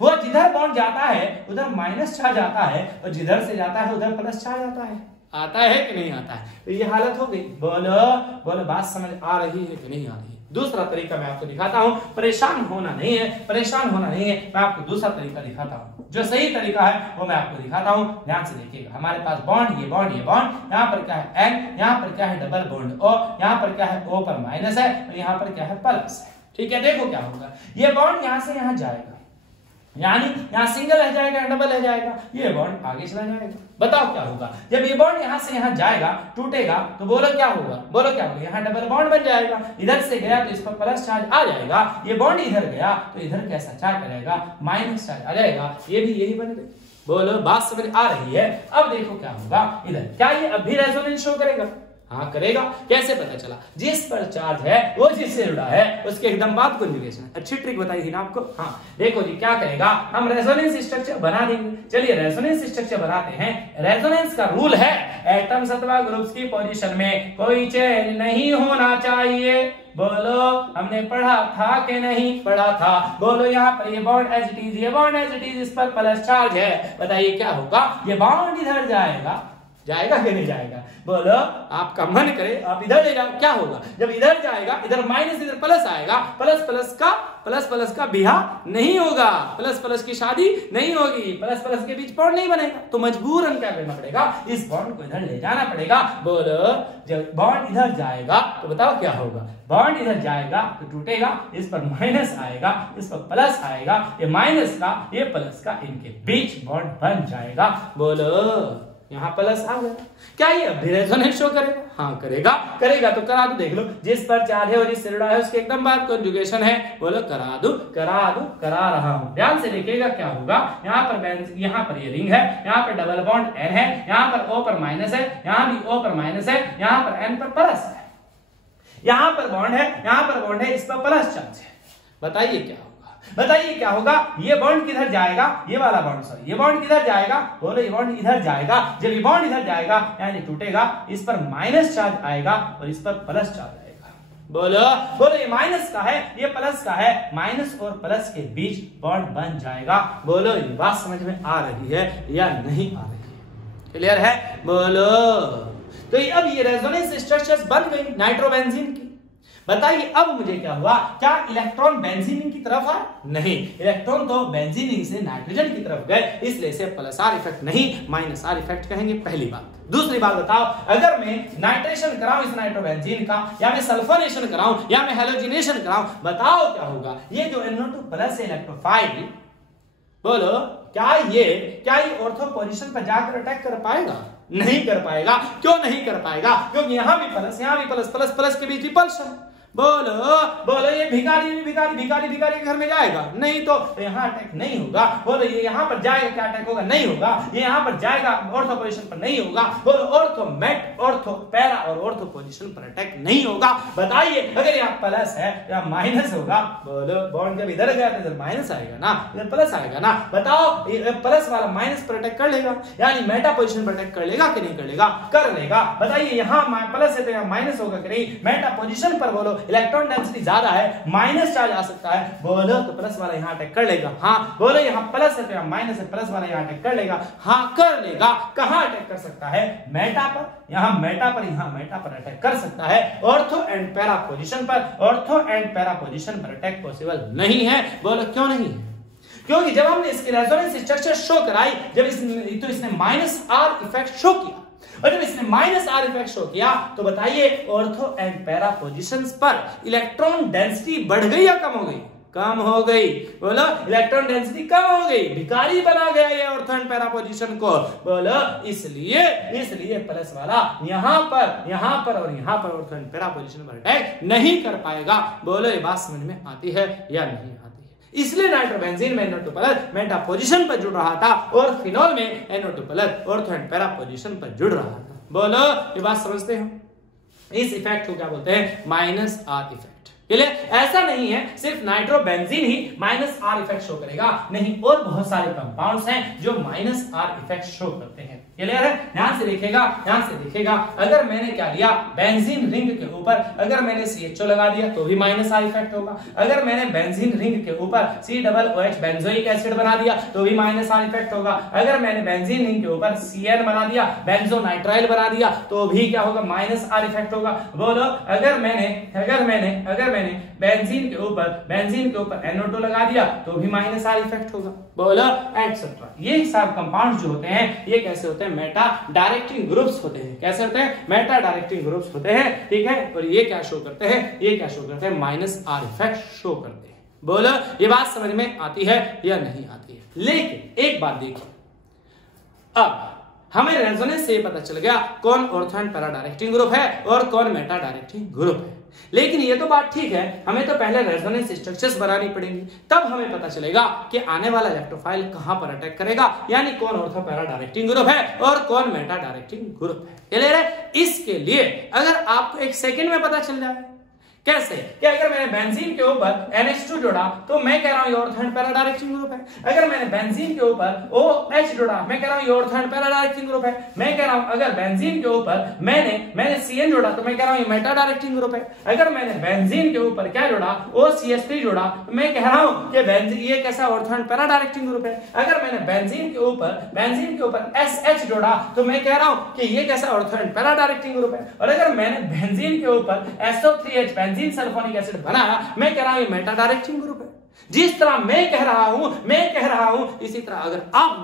वो जिधर बॉन्ड जाता है उधर माइनस चार्ज आता है और जिधर से जाता है उधर प्लस चार्ज आता है। आता है कि नहीं आता है? तो ये हालत हो गई। बोलो बोलो, बात समझ आ रही है कि नहीं आ रही? दूसरा तरीका मैं आपको दिखाता हूं, परेशान होना नहीं है, परेशान होना नहीं है, मैं आपको दूसरा तरीका दिखाता हूं। जो सही तरीका है वो मैं आपको दिखाता हूं, ध्यान से देखिएगा। हमारे पास बॉन्ड, ये बॉन्ड, ये बॉन्ड, यहाँ पर क्या है N, यहाँ पर क्या है डबल बॉन्ड O, यहाँ पर क्या है O पर माइनस है और यहाँ पर क्या है प्लस है। ठीक है, देखो क्या होगा, ये बॉन्ड यहाँ से यहाँ जाएगा, यानी यहाँ सिंगल रह जाएगा, डबल रह जाएगा, ये बॉन्ड आगे चला जाएगा। बताओ क्या होगा, जब ये बॉन्ड यहाँ से यहाँ जाएगा, टूटेगा, तो बोलो क्या होगा, बोलो क्या होगा, यहाँ डबल बॉन्ड बन जाएगा। इधर से गया तो इस पर प्लस चार्ज आ जाएगा, ये बॉन्ड इधर गया तो इधर कैसा चार्ज रहेगा, माइनस चार्ज आ जाएगा। ये भी यही बन गई। बोलो बात समझ आ रही है? अब देखो क्या होगा, इधर क्या ये अब भी रेजोनेंस शो करेगा? हाँ करेगा। कैसे पता चला? जिस पर चार्ज है वो जिससे जुड़ा है उसके एकदम बाद कॉन्जुगेशन। अच्छी ट्रिक बताई थी ना आपको। हाँ देखो जी, क्या करेगा, हम रेजोनेंस स्ट्रक्चर बना देंगे। चलिए रेजोनेंस स्ट्रक्चर बनाते हैं। रेजोनेंस का रूल है, एटम्स अथवा ग्रुप्स की पोजीशन में कोई चेंज नहीं होना चाहिए। बोलो हमने पढ़ा था कि नहीं पढ़ा था? बोलो यहाँ पर ये बॉन्ड एज इट इज, ये बॉन्ड एज इट इज, इस पर प्लस चार्ज है। बताइए क्या होगा, ये बॉन्ड इधर जाएगा, जाएगा कि नहीं जाएगा? बोलो आपका मन करे आप इधर ले जाओ, क्या होगा, जब इधर जाएगा इधर माइनस इधर प्लस आएगा, प्लस प्लस का बिहार नहीं होगा, प्लस प्लस की शादी नहीं होगी, प्लस प्लस के बीच बॉन्ड नहीं बनेगा। तो मजबूरन क्या करना पड़ेगा, इस बॉन्ड को इधर ले जाना पड़ेगा। बोलो जब बॉन्ड इधर जाएगा तो बताओ क्या होगा, बॉन्ड इधर जाएगा तो टूटेगा, इस पर माइनस आएगा, इस पर प्लस आएगा, ये माइनस का ये प्लस का इनके बीच बॉन्ड बन जाएगा। बोलो यहाँ प्लस आ गया, क्या ये अभी रेजोनेंस शो करेगा? हाँ करेगा। करेगा तो करा दो, देख लो, जिस पर चार्ज है और जिससे जुड़ा है उसके एकदम बाद कॉन्जुगेशन है। बोलो करा दो, करा दो, करा रहा हूं। ध्यान से देखिएगा क्या होगा, यहाँ पर ये रिंग है, यहाँ पर डबल बॉन्ड N है, यहाँ पर O पर माइनस है, यहाँ भी O पर माइनस है, यहाँ पर N पर प्लस है, यहाँ पर बॉन्ड है, यहाँ पर बॉन्ड है, इस पर प्लस चार्ज है। बताइए क्या होगा, बताइए क्या होगा, ये बॉन्ड किधर जाएगा, ये वाला बॉन्ड, सॉरी ये बॉन्ड किधर जाएगा? बोलो ये बॉन्ड इधर जाएगा। जब ये बॉन्ड इधर जाएगा यानी टूटेगा, इस पर माइनस चार्ज आएगा और इस पर प्लस चार्ज आएगा। बोलो बोलो, ये माइनस का है ये प्लस का है, माइनस और प्लस के बीच बॉन्ड बन जाएगा। बोलो ये बात समझ में आ रही है या नहीं आ रही है? क्लियर है? बोलो तो अब ये रेजोनेंस स्ट्रक्चर्स बन गई नाइट्रोबेंजीन की। बताइए अब मुझे क्या हुआ, क्या इलेक्ट्रॉन बेंजीन की तरफ आए? नहीं, इलेक्ट्रॉन तो बेंजीन से नाइट्रोजन की तरफ गए, इसलिए इसे प्लस आर इफेक्ट नहीं माइनस आर इफेक्ट कहेंगे। पहली बात। दूसरी बात बताओ, अगर मैं नाइट्रेशन कराऊं इस नाइट्रोबेंजीन का, या मैं सल्फोनेशन कराऊं, या मैं हैलोजिनेशन कराऊं, बताओ क्या होगा? ये जो NO2 प्लस इलेक्ट्रोफाइल, बोलो क्या ये ऑर्थो पोजीशन पर जाकर अटैक कर पाएगा? नहीं कर पाएगा। क्यों नहीं कर पाएगा? क्योंकि यहाँ भी प्लस, यहाँ भी प्लस, प्लस प्लस के बीच रिपल्शन। बोलो बोलो, ये भिखारी के घर में जाएगा? नहीं, तो यहाँ अटैक नहीं होगा। बोलो ये यहाँ पर जाएगा, क्या अटैक होगा? नहीं होगा। ये यहाँ पर जाएगा, ऑर्थो पोजीशन पर नहीं होगा। बोलो ऑर्थो मेट, ऑर्थो पैरा और ऑर्थो पोजीशन पर अटैक नहीं होगा। बताइए अगर यहाँ प्लस है या माइनस होगा? बोलो बॉन्ड जब इधर गया तो इधर माइनस आएगा ना, इधर प्लस आएगा ना। बताओ प्लस वाला माइनस पर अटैक कर लेगा, यानी मेटा पोजीशन पर अटैक कर लेगा कि नहीं कर लेगा? कर लेगा। बताइए यहाँ प्लस है तो यहाँ माइनस होगा कि नहीं? मेटा पोजीशन पर बोलो इलेक्ट्रॉन डेंसिटी ज्यादा है, माइनस चार्ज आ सकता है। बोलो तो प्लस वाला यहाँ अटैक कर लेगा। हाँ बोलो यहाँ प्लस है तो यहाँ माइनस है, प्लस वाला यहाँ अटैक कर लेगा। हाँ कर लेगा। कहाँ अटैक कर सकता है? मेटा पर, यहाँ मेटा पर, यहाँ मेटा पर अटैक कर सकता है। ऑर्थो एंड पैरा पोजीशन पर, ऑर्थो एंड पैरा पोजीशन पर अटैक पॉसिबल नहीं है। बोलो क्यों नहीं है? क्योंकि जब हमने इसकी रेजोनेंस स्ट्रक्चर शो कराई, जब इसने माइनस आर इफेक्ट शो किया, और जब इसने माइनस आर इफेक्ट शो किया तो बताइए ऑर्थो एंड पैरा पोजीशंस पर इलेक्ट्रॉन डेंसिटी बढ़ गई या कम हो गई? कम हो गई। बोलो इलेक्ट्रॉन डेंसिटी कम हो गई, भिखारी बना गया ये ऑर्थो एंड पैरा पोजीशन को। बोलो इसलिए प्लस वाला यहाँ पर और यहाँ पर ऑर्थो एंड पैरा पोजीशन पर अटैक नहीं कर पाएगा। बोलो ये बात समझ में आती है या नहीं आती? इसलिए नाइट्रोबेंजीन में NO2 प्लस मेटा पोजीशन पर जुड़ रहा था और फिनोल में NO2 plus ortho and para position पर जुड़ रहा था। बोलो ये बात समझते हो? इस इफेक्ट को क्या बोलते हैं? Minus are effect. क्लियर? ऐसा नहीं है सिर्फ nitrobenzene he minus are effect show करेगा, नहीं, और बहुत सारे कंपाउंड्स हैं जो माइनस आर इफेक्ट शो करते हैं। क्लियर है? ध्यान से देखिएगा, ध्यान से देखिएगा। अगर मैंने क्या लिया, बेंजीन रिंग के ऊपर अगर मैंने CHO लगा दिया तो भी माइनस R इफेक्ट होगा। अगर मैंने बेंजीन रिंग के ऊपर COOH बेंजोइक एसिड बना दिया तो भी माइनस R इफेक्ट होगा। अगर मैंने बेंजीन रिंग के ऊपर CN बना दिया, बेंजोनाइट्राइल बना दिया तो भी क्या होगा, माइनस R इफेक्ट होगा। बोलो, अगर मैंने बेंजीन के ऊपर NO2 लगा दिया तो भी माइनस R इफेक्ट होगा। बोलो, एटसेट्रा। ये सब कंपाउंड जो होते हैं ये कैसे होते हैं, मेटा डायरेक्टिंग ग्रुप्स होते हैं। कैसे होते हैं, मेटा डायरेक्टिंग ग्रुप्स होते हैं, ठीक है। और ये क्या शो करते हैं, ये क्या शो करते हैं, माइनस R इफेक्ट शो करते हैं। बोलो, ये बात समझ में आती है या नहीं आती है? लेकिन एक बात देखिए, अब हमें रेजोनेंस से पता चल गया कौन ortho and para directing group है और कौन मेटा डायरेक्टिंग ग्रुप है। लेकिन ये तो बात ठीक है, हमें तो पहले रेजोनेंस स्ट्रक्चर्स बनानी पड़ेंगी, तब हमें पता चलेगा कि आने वाला इलेक्ट्रोफाइल कहां पर अटैक करेगा, यानी कौन ऑर्थो पैरा डायरेक्टिंग ग्रुप है और कौन मेटा डायरेक्टिंग ग्रुप है। क्लियर है? इसके लिए अगर आपको एक सेकंड में पता चल जाए, कैसे कि अगर मैंने बेंजीन के ऊपर NH2 जोड़ा तो मैं कह रहा हूं ये ortho and para directing group है। अगर मैंने बेंजीन के ऊपर OH जोड़ा, मैं कह रहा हूं ये ortho and para directing group है। मैं कह रहा हूं अगर बेंजीन के ऊपर मैंने CN जोड़ा तो मैं कह रहा हूं ये मेटा डायरेक्टिंग ग्रुप है। अगर मैंने बेंजीन के ऊपर क्या जोड़ा, OCH3 जोड़ा तो मैं कह रहा हूं कि बेंजीन ये कैसा ortho and para directing group है। अगर मैंने बेंजीन के ऊपर SH जोड़ा तो मैं कह रहा हूं कि ये कैसा ortho and para directing group है। और अगर मैंने बेंजीन के ऊपर SO3H बेंजीन सल्फोनिक एसिड बनाया, मैं कह रहा हूं ये मेटा डायरेक्टिंग ग्रुप है। जिस तरह मैं कह रहा हूं इसी तरह अगर आप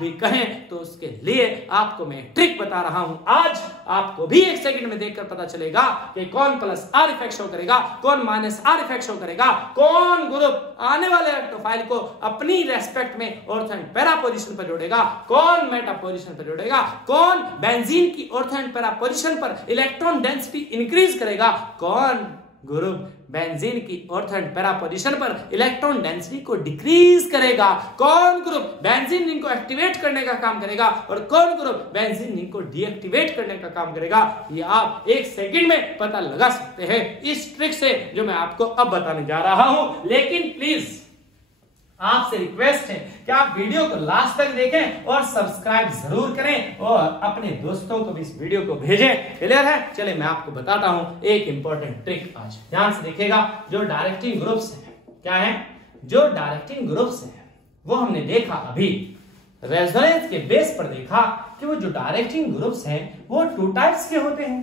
भी कहें तो उसके लिए आपको मैं ट्रिक बता रहा हूं। आज आपको भी एक सेकंड में देखकर पता चलेगा कि कौन प्लस R इफेक्ट शो करेगा, कौन माइनस R इफेक्ट शो करेगा, कौन ग्रुप आने वाले इलेक्ट्रोफाइल को अपनी रेस्पेक्ट में ऑर्थो एंड पैरा पोजीशन पर जोड़ेगा, कौन मेटा पोजीशन पर जोड़ेगा, कौन बेंजीन की ऑर्थो एंड पैरा पोजीशन पर इलेक्ट्रॉन डेंसिटी इंक्रीज करेगा, कौन ग्रुप बेंजीन की ऑर्थो एंड पैरा पोजीशन पर इलेक्ट्रॉन डेंसिटी को डिक्रीज करेगा, कौन ग्रुप बेंजीन रिंग को एक्टिवेट करने का काम करेगा और कौन ग्रुप बेंजीन रिंग को डीएक्टिवेट करने का काम करेगा, ये आप एक सेकंड में पता लगा सकते हैं इस ट्रिक से जो मैं आपको अब बताने जा रहा हूं। लेकिन प्लीज आपसे रिक्वेस्ट है कि आप वीडियो को लास्ट तक देखें और सब्सक्राइब जरूर करें और अपने दोस्तों को भी इस वीडियो को भेजें। क्लियर है? चलिए मैं आपको बताता हूं एक इंपॉर्टेंट ट्रिक। आज ध्यान से देखिएगा, जो डायरेक्टिंग ग्रुप्स हैं, क्या है, जो डायरेक्टिंग ग्रुप्स हैं वो हमने देखा अभी रेजोनेंस के बेस पर देखा कि वो जो डायरेक्टिंग ग्रुप्स हैं वो 2 टाइप्स के होते हैं,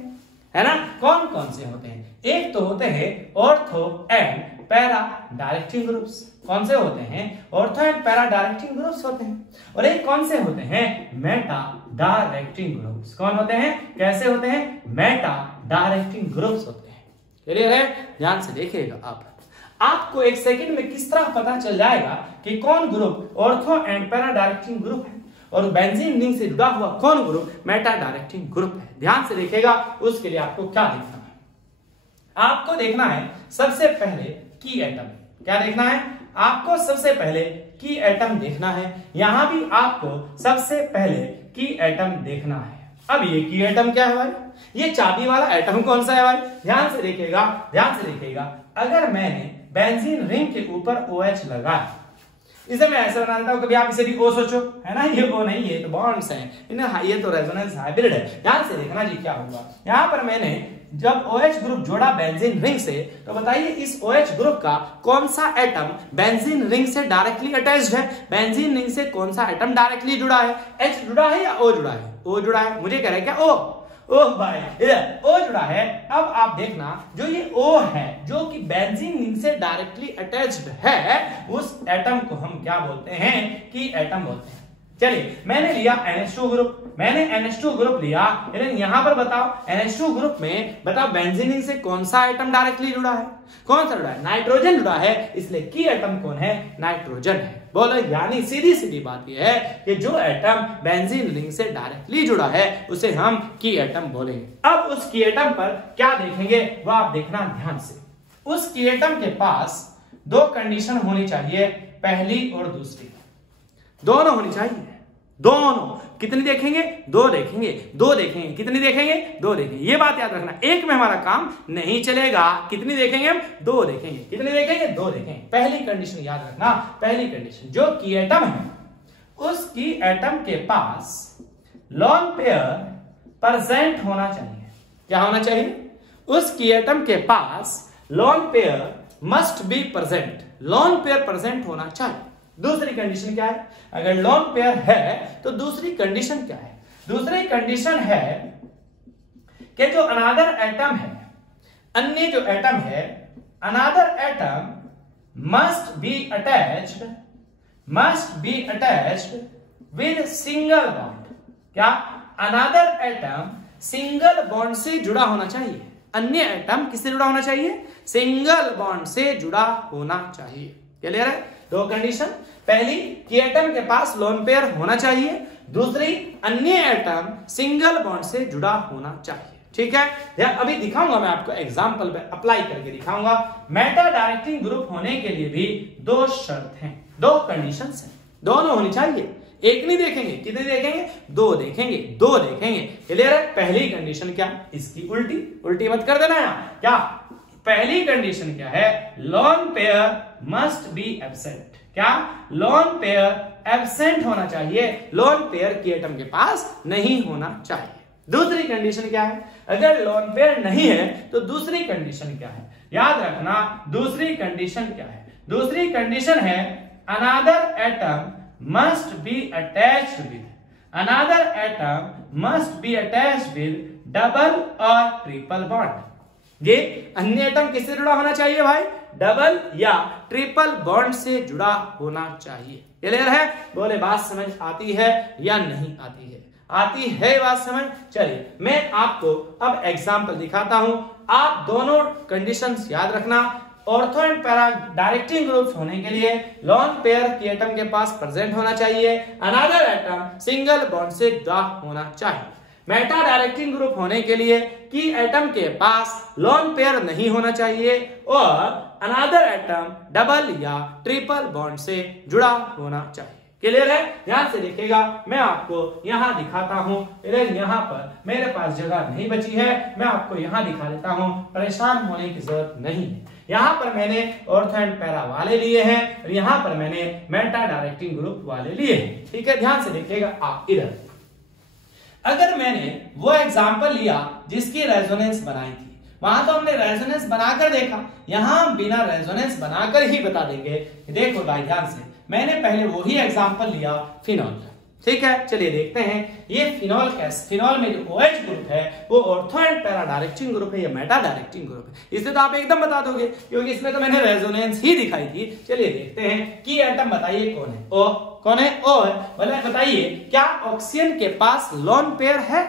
है ना। कौन कौन से होते हैं? एक तो होते हैं ortho and para directing groups. कौन से होते हैं? Ortho and para directing groups होते हैं। और एक कौन से होते हैं? Meta directing groups. कौन होते हैं? कैसे होते हैं? मेटा डायरेक्टिंग ग्रुप्स होते हैं। क्लियर है? ध्यान से देखिएगा। आपको एक सेकंड में किस तरह पता चल जाएगा कि कौन group ortho and para directing group है और बेंजीन रिंग से जुड़ा हुआ कौन ग्रुप मेटा डायरेक्टिंग ग्रुप है। ध्यान से देखिएगा। उसके लिए आपको क्या देखना है? आपको देखना है सबसे पहले की एटम। क्या देखना है? आपको सबसे पहले की एटम देखना है। यहां भी आपको सबसे पहले की एटम देखना है। अब ये की एटम क्या है भाई? ये चाबी वाला एटम कौन सा है भाई? ध्यान से देखिएगा, ध्यान से देखिएगा। अगर मैंने बेंजीन रिंग के ऊपर OH लगाया, इसे मैं ऐसा बनाता हूं, कभी आप इसे भी O सोचो, है ना। ये O नहीं, ये तो बॉन्ड्स हैं, ये तो रेजोनेंस हाइब्रिड है। ध्यान से देखना जी क्या होगा। यहां पर मैंने जब OH ग्रुप जोड़ा बेंजीन रिंग से, तो बताइए इस OH ग्रुप का कौन सा एटम बेंजीन रिंग से डायरेक्टली अटैच्ड है? बेंजीन रिंग से कौन सा एटम डायरेक्टली जुड़ा है? H जुड़ा है या O जुड़ा है? O जुड़ा है। मुझे कह रहे हैं क्या? O। ओह भाई, इधर O जुड़ा है। अब आप देखना, जो ये O है जो कि बेंजीन रिंग से डायरेक्टली अटैच्ड है, उस एटम को हम क्या बोलते हैं? की एटम बोलते हैं। चलिए, मैंने लिया NH2 ग्रुप, मैंने NH2 ग्रुप लिया, लेकिन यहां पर बताओ NH2 ग्रुप में बताओ बेंजीन रिंग से कौन सा एटम डायरेक्टली जुड़ा है? कौन सा जुड़ा है? नाइट्रोजन जुड़ा है, इसलिए की एटम कौन है? नाइट्रोजन है। बोलो, यानी सीधी सीधी बात यह है कि जो एटम बेंजीन रिंग से डायरेक्टली जुड़ा है उसे हम की एटम बोलेंगे। अब उस की एटम पर क्या देखेंगे वो आप देखना ध्यान से। उस की एटम के पास 2 कंडीशन होनी चाहिए, पहली और दूसरी, दोनों होनी चाहिए। दोनों कितनी देखेंगे? 2 देखेंगे। 2 देखेंगे। कितनी देखेंगे? 2 देखेंगे। ये बात याद रखना, एक में हमारा काम नहीं चलेगा। कितनी देखेंगे हम? 2 देखेंगे। कितनी देखेंगे? 2 देखेंगे। पहली कंडीशन याद रखना, पहली कंडीशन, जो की एटम है उस की एटम के पास लोन पेयर प्रेजेंट होना चाहिए। क्या होना चाहिए? उस की एटम के पास lone pair must be present, lone pair present होना चाहिए। दूसरी कंडीशन क्या है? अगर लोन पेयर है तो दूसरी कंडीशन क्या है? दूसरी कंडीशन है कि जो अनदर एटम है, अन्य जो एटम है, another atom must be attached with single bond. क्या? अनदर एटम सिंगल बॉन्ड से जुड़ा होना चाहिए। अन्य एटम किससे जुड़ा होना चाहिए? सिंगल बॉन्ड से जुड़ा होना चाहिए। क्लियर है? दो कंडीशन, पहली कि एटम के पास लोन पेयर होना चाहिए, दूसरी अन्य एटम सिंगल बॉन्ड से जुड़ा होना चाहिए। ठीक है, अभी दिखाऊंगा मैं आपको एग्जांपल पे अप्लाई करके दिखाऊंगा। मेटा डायरेक्टिंग ग्रुप होने के लिए भी दो शर्त हैं, दो कंडीशंस हैं, दोनों होनी चाहिए। एक नहीं देखेंगे, कितने देखेंगे? दो देखेंगे, दो देखेंगे। क्लियर है? पहली कंडीशन क्या? इसकी उल्टी, उल्टी मत कर देना यार। क्या पहली कंडीशन क्या है? Loan pair must B absent. क्या? लोन पेयर एब्सेंट होना चाहिए, लोन पेयर की एटम के पास नहीं होना चाहिए। दूसरी कंडीशन क्या है? अगर लोन पेयर नहीं है तो दूसरी कंडीशन क्या है? याद रखना, दूसरी कंडीशन क्या है? दूसरी कंडीशन है another atom must be attached with, another atom must be attached with double और ट्रिपल बॉन्ड। ये अन्य एटम किससे जुड़ा होना चाहिए भाई? डबल या ट्रिपल बॉन्ड से जुड़ा होना चाहिए। क्लियर है? बोले बात समझ आती है या नहीं आती है? आती है बात समझ? चलिए मैं आपको अब एग्जांपल दिखाता हूं। आप दोनों कंडीशंस याद रखना। Ortho and para directing groups होने के लिए लोन पेयर की एटम के पास प्रेजेंट होना चाहिए, अनदर एटम सिंगल बॉन्ड से जुड़ा होना चाहिए। मेटा डायरेक्टिंग ग्रुप होने के लिए की एटम के पास लोन पेयर नहीं होना चाहिए और अनदर एटम डबल या ट्रिपल बॉन्ड से जुड़ा होना चाहिए। क्लियर है? ध्यान से देखिएगा, मैं आपको यहां दिखाता हूं। यहां पर मेरे पास जगह नहीं बची है, मैं आपको यहां दिखा देता हूं, परेशान होने की जरूरत नहीं है। यहां पर मैंने ऑर्थो एंड पैरा वाले लिए हैं और यहां पर मैंने मेटा डायरेक्टिंग ग्रुप वाले लिए हैं। ठीक है, ध्यान से देखिएगा। आप इधर अगर मैंने वो एग्जांपल लिया जिसकी रेजोनेंस बनाई थी, वहां तो हमने रेजोनेंस बनाकर देखा, यहां बिना रेजोनेंस बनाकर ही बता देंगे। देखो भाई ध्यान से, मैंने पहले वही एग्जांपल लिया फिनॉल। ठीक है, चलिए देखते हैं ये फिनॉल कैसे, फिनॉल में जो OH ग्रुप है वो ortho and para directing group है या मेटा डायरेक्टिंग ग्रुप है? इससे तो आप एकदम बता दोगे क्योंकि इसमें तो मैंने रेजोनेंस ही दिखाई थी। चलिए देखते हैं कि एटम बताइए कौन है? O कौन है? O है। बताइए क्या ऑक्सीजन के पास लोन पेयर है?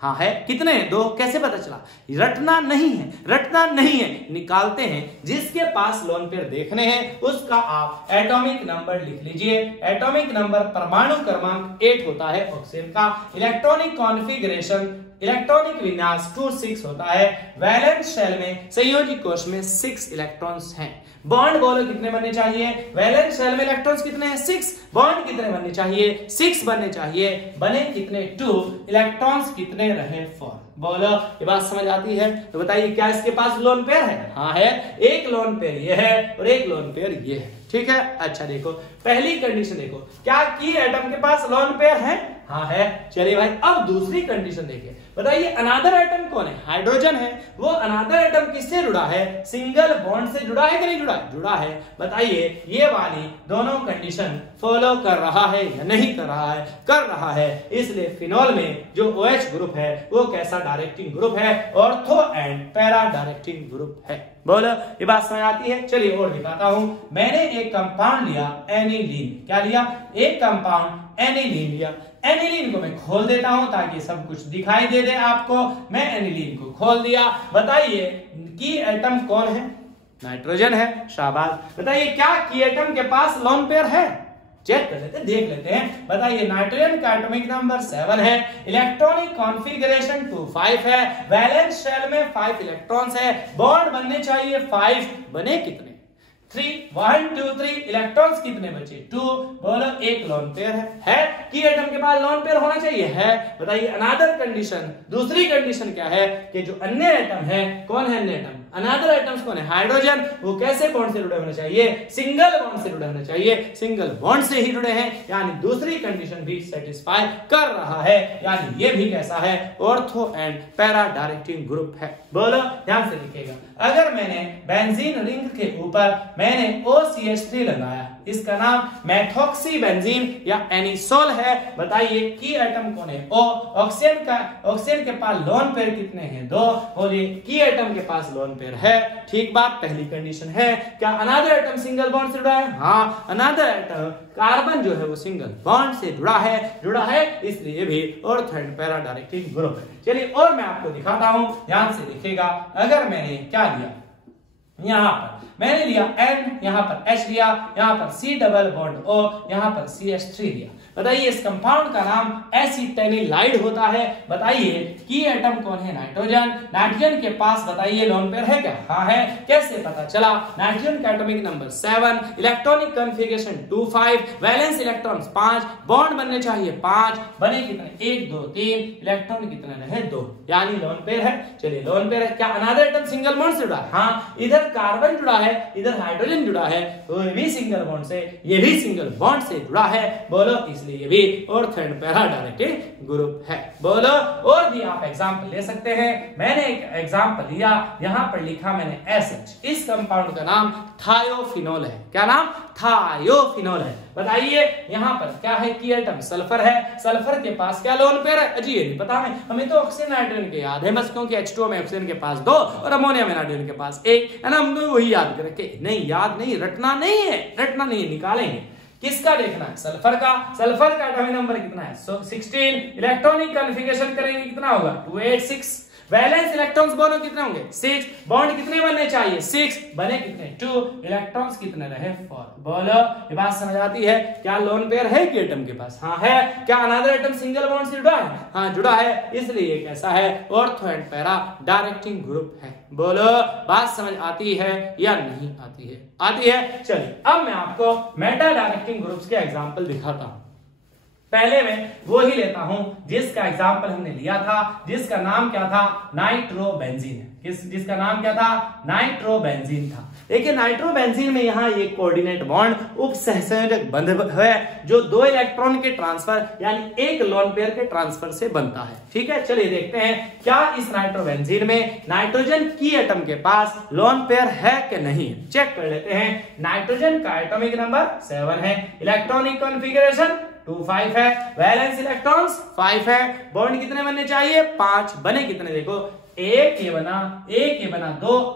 हाँ है। कितने? दो। कैसे पता चला? रटना नहीं है, रटना नहीं है, निकालते हैं। जिसके पास लोन पेयर देखने हैं उसका आप एटॉमिक नंबर लिख लीजिए। एटॉमिक नंबर परमाणु क्रमांक 8 होता है ऑक्सीजन का। इलेक्ट्रॉनिक कॉन्फ़िगरेशन, इलेक्ट्रॉनिक विन्यास 2-6 होता है। वैलेंस शेल में, संयोजी कोश में 6 इलेक्ट्रॉन्स हैं। बॉन्ड बोलो कितने बनने चाहिए? वैलेंस शेल में इलेक्ट्रॉन्स कितने हैं? 6। बॉन्ड कितने बनने चाहिए? 6 बनने चाहिए। बने कितने? 2। इलेक्ट्रॉन्स कितने रहे? 4। बोलो ये बात समझ आती है? तो बताइए क्या इसके पास लोन पेयर है? हाँ है। एक लोन पेयर ये है और एक लोन पेयर ये है। ठीक है, अच्छा देखो पहली कंडीशन देखो, क्या की एटम के पास लोन पेयर है? हाँ है। चलिए भाई अब दूसरी कंडीशन देखिए। बताइए अनदर एटम कौन है? हाइड्रोजन है। वो अनदर एटम किससे जुड़ा है? सिंगल बॉन्ड से जुड़ा है कि नहीं जुड़ा? जुड़ा है। बताइए ये वाली दोनों कंडीशन फॉलो कर रहा है या नहीं कर रहा है? कर रहा है। इसलिए फिनॉल में जो OH ग्रुप है वो कैसा डायरेक्टिंग ग्रुप है? Ortho and para directing group है। बोलो ये बात समझ आती है? चलिए और दिखाता हूं। मैंने एक कंपाउंड लिया एनिलीन। क्या लिया? एक कंपाउंड एनिलीन लिया। एनिलीन को मैं खोल देता हूं ताकि सब कुछ दिखाई दे आपको। मैं एनिलीन को खोल दिया। बताइए की एटम कौन है? नाइट्रोजन है। शाबाश। बताइए क्या की एटम के पास लोन पेयर है? चेक कर लेते हैं, देख लेते हैं। बताइए नाइट्रोजन का एटॉमिक नंबर 7 है। इलेक्ट्रॉनिक कॉन्फ़िगरेशन 2-5 है। वैलेंस शेल में 5 इलेक्ट्रॉन्स है। बॉन्ड बनने चाहिए 5, बने कितने? 3। 1 2 3 इलेक्ट्रॉन्स कितने बचे? 2। बोलो एक लोन पेयर है कि एटम के पास लोन पेयर होना चाहिए है। बताइए अनदर कंडीशन, दूसरी कंडीशन क्या है कि जो अन्य एटम है, कौन है अन्य एटम? अनदर एटम्स कौन है? हाइड्रोजन। वो कैसे बॉन्ड से जुड़े होने चाहिए? सिंगल बॉन्ड से जुड़े होने चाहिए, सिंगल बॉन्ड से ही जुड़े हैं, यानी दूसरी कंडीशन भी सेटिस्फाई कर रहा है, यानी ये भी कैसा है? Ortho and para directing group है। बोलो, ध्यान से लिखिएगा। अगर मैंने बेंजीन रिंग के ऊपर मैंने OCH3 लगाया, इसका नाम मेथॉक्सी बेंजीन या एनिसोल है। बताइए की एटम कौन है? O। ऑक्सीजन के पास लोन पेयर कितने हैं? 2। बोलिए की एटम के पास लोन पेयर है। ठीक बात, पहली कंडीशन है। क्या अनदर एटम सिंगल बॉन्ड से जुड़ा है? हाँ, अनदर एटम कार्बन जो है वो सिंगल बॉन्ड से जुड़ा है, इसलिए भी ortho and para directing group है। चलिए और मैं आपको दिखाता हूं, ध्यान से देखिएगा। अगर मैंने क्या लिया, यहां पर मैंने लिया N, यहां पर H लिया, यहां पर C डबल बॉन्ड O, यहां पर CH3 लिया। बताइए इस कंपाउंड का नाम एसिटेनिलाइड होता है। बताइए की एटम कौन है? नाइट्रोजन। नाइट्रोजन के पास बताइए लोन पेयर है क्या? हाँ है। कैसे पता चला? नाइट्रोजन का atomic number 7, electronic configuration 2,5, valence electrons 5, bond बनने चाहिए 5, बने कितने? 1 2 3, इलेक्ट्रॉन कितने रहे? 2, यानी लोन पेयर है। चलिए लोन पेयर है। क्या अनदर एटम सिंगल बॉन्ड से जुड़ा? हाँ, इधर कार्बन जुड़ा है, इधर हाइड्रोजन जुड़ा है, तो ये भी सिंगल बॉन्ड से, ये भी सिंगल बॉन्ड से जुड़ा है। बोलो, इसलिए ये भी ortho and para directing group है। बोलो, और भी आप एग्जांपल ले सकते हैं। मैंने एक एग्जांपल लिया, यहां पर लिखा मैंने SH। इस कंपाउंड का नाम थायोफिनोल है। क्या नाम? थायोफिनोल है। बताइए यहां पर क्या है? की एटम सल्फर है। सल्फर के पास क्या लोन पेयर है? अजी ये नहीं पता हमें तो ऑक्सीजन नाइट्रोजन के याद है बस, क्योंकि H2O में ऑक्सीजन के पास 2 और अमोनिया में नाइट्रोजन के पास 1 है ना, हम तो वही याद करके। नहीं, याद नहीं, रटना नहीं है, निकालेंगे। किसका देखना है? सल्फर का। सल्फर का एटॉमिक नंबर कितना है? 16। इलेक्ट्रॉनिक कॉन्फ़िगरेशन करेंगे कितना होगा? 286। वैलेंस इलेक्ट्रॉन्स दोनों कितने होंगे? 6। बॉन्ड कितने बनने चाहिए? 6, बने कितने? 2। इलेक्ट्रॉन्स कितने रहे? 4। बोलो, ये बात समझ आती है? क्या लोन पेयर है कि एटम के पास? हाँ है। क्या अनदर एटम सिंगल बॉन्ड से जुड़ा है? हाँ जुड़ा है, इसलिए कैसा है? Ortho and para directing group है। बोलो, बात समझ आती है या नहीं आती है? आती है। चलिए अब मैं आपको मेटा डायरेक्टिंग ग्रुप्स के एग्जांपल दिखाता हूं। पहले मैं वो ही लेता हूं जिसका एग्जांपल हमने लिया था, जिसका नाम क्या था? नाइट्रोबेंजीन। जिसका नाम क्या था? नाइट्रोबेंजीन था। देखिए नाइट्रोबेंजीन में यहाँ ये कोऑर्डिनेट बॉन्ड उपसहसंयोजक बंध है, जो 2 इलेक्ट्रॉन के ट्रांसफर यानी एक लोन पेयर के ट्रांसफर से बनता है। ठीक है, चलिए देखते हैं क्या इस नाइट्रोबेंजीन में नाइट्रोजन की एटम के पास लोन पेयर है कि नहीं। चेक कर लेते हैं। नाइट्रोजन का एटॉमिक नंबर 7 है, इलेक्ट्रॉनिक कॉन्फ़िगरेशन 2,5 है, वैलेंस इलेक्ट्रॉन्स 5 है, बॉन्ड कितने बनने चाहिए? 5, बने कितने? देखो, एक ये बना 2,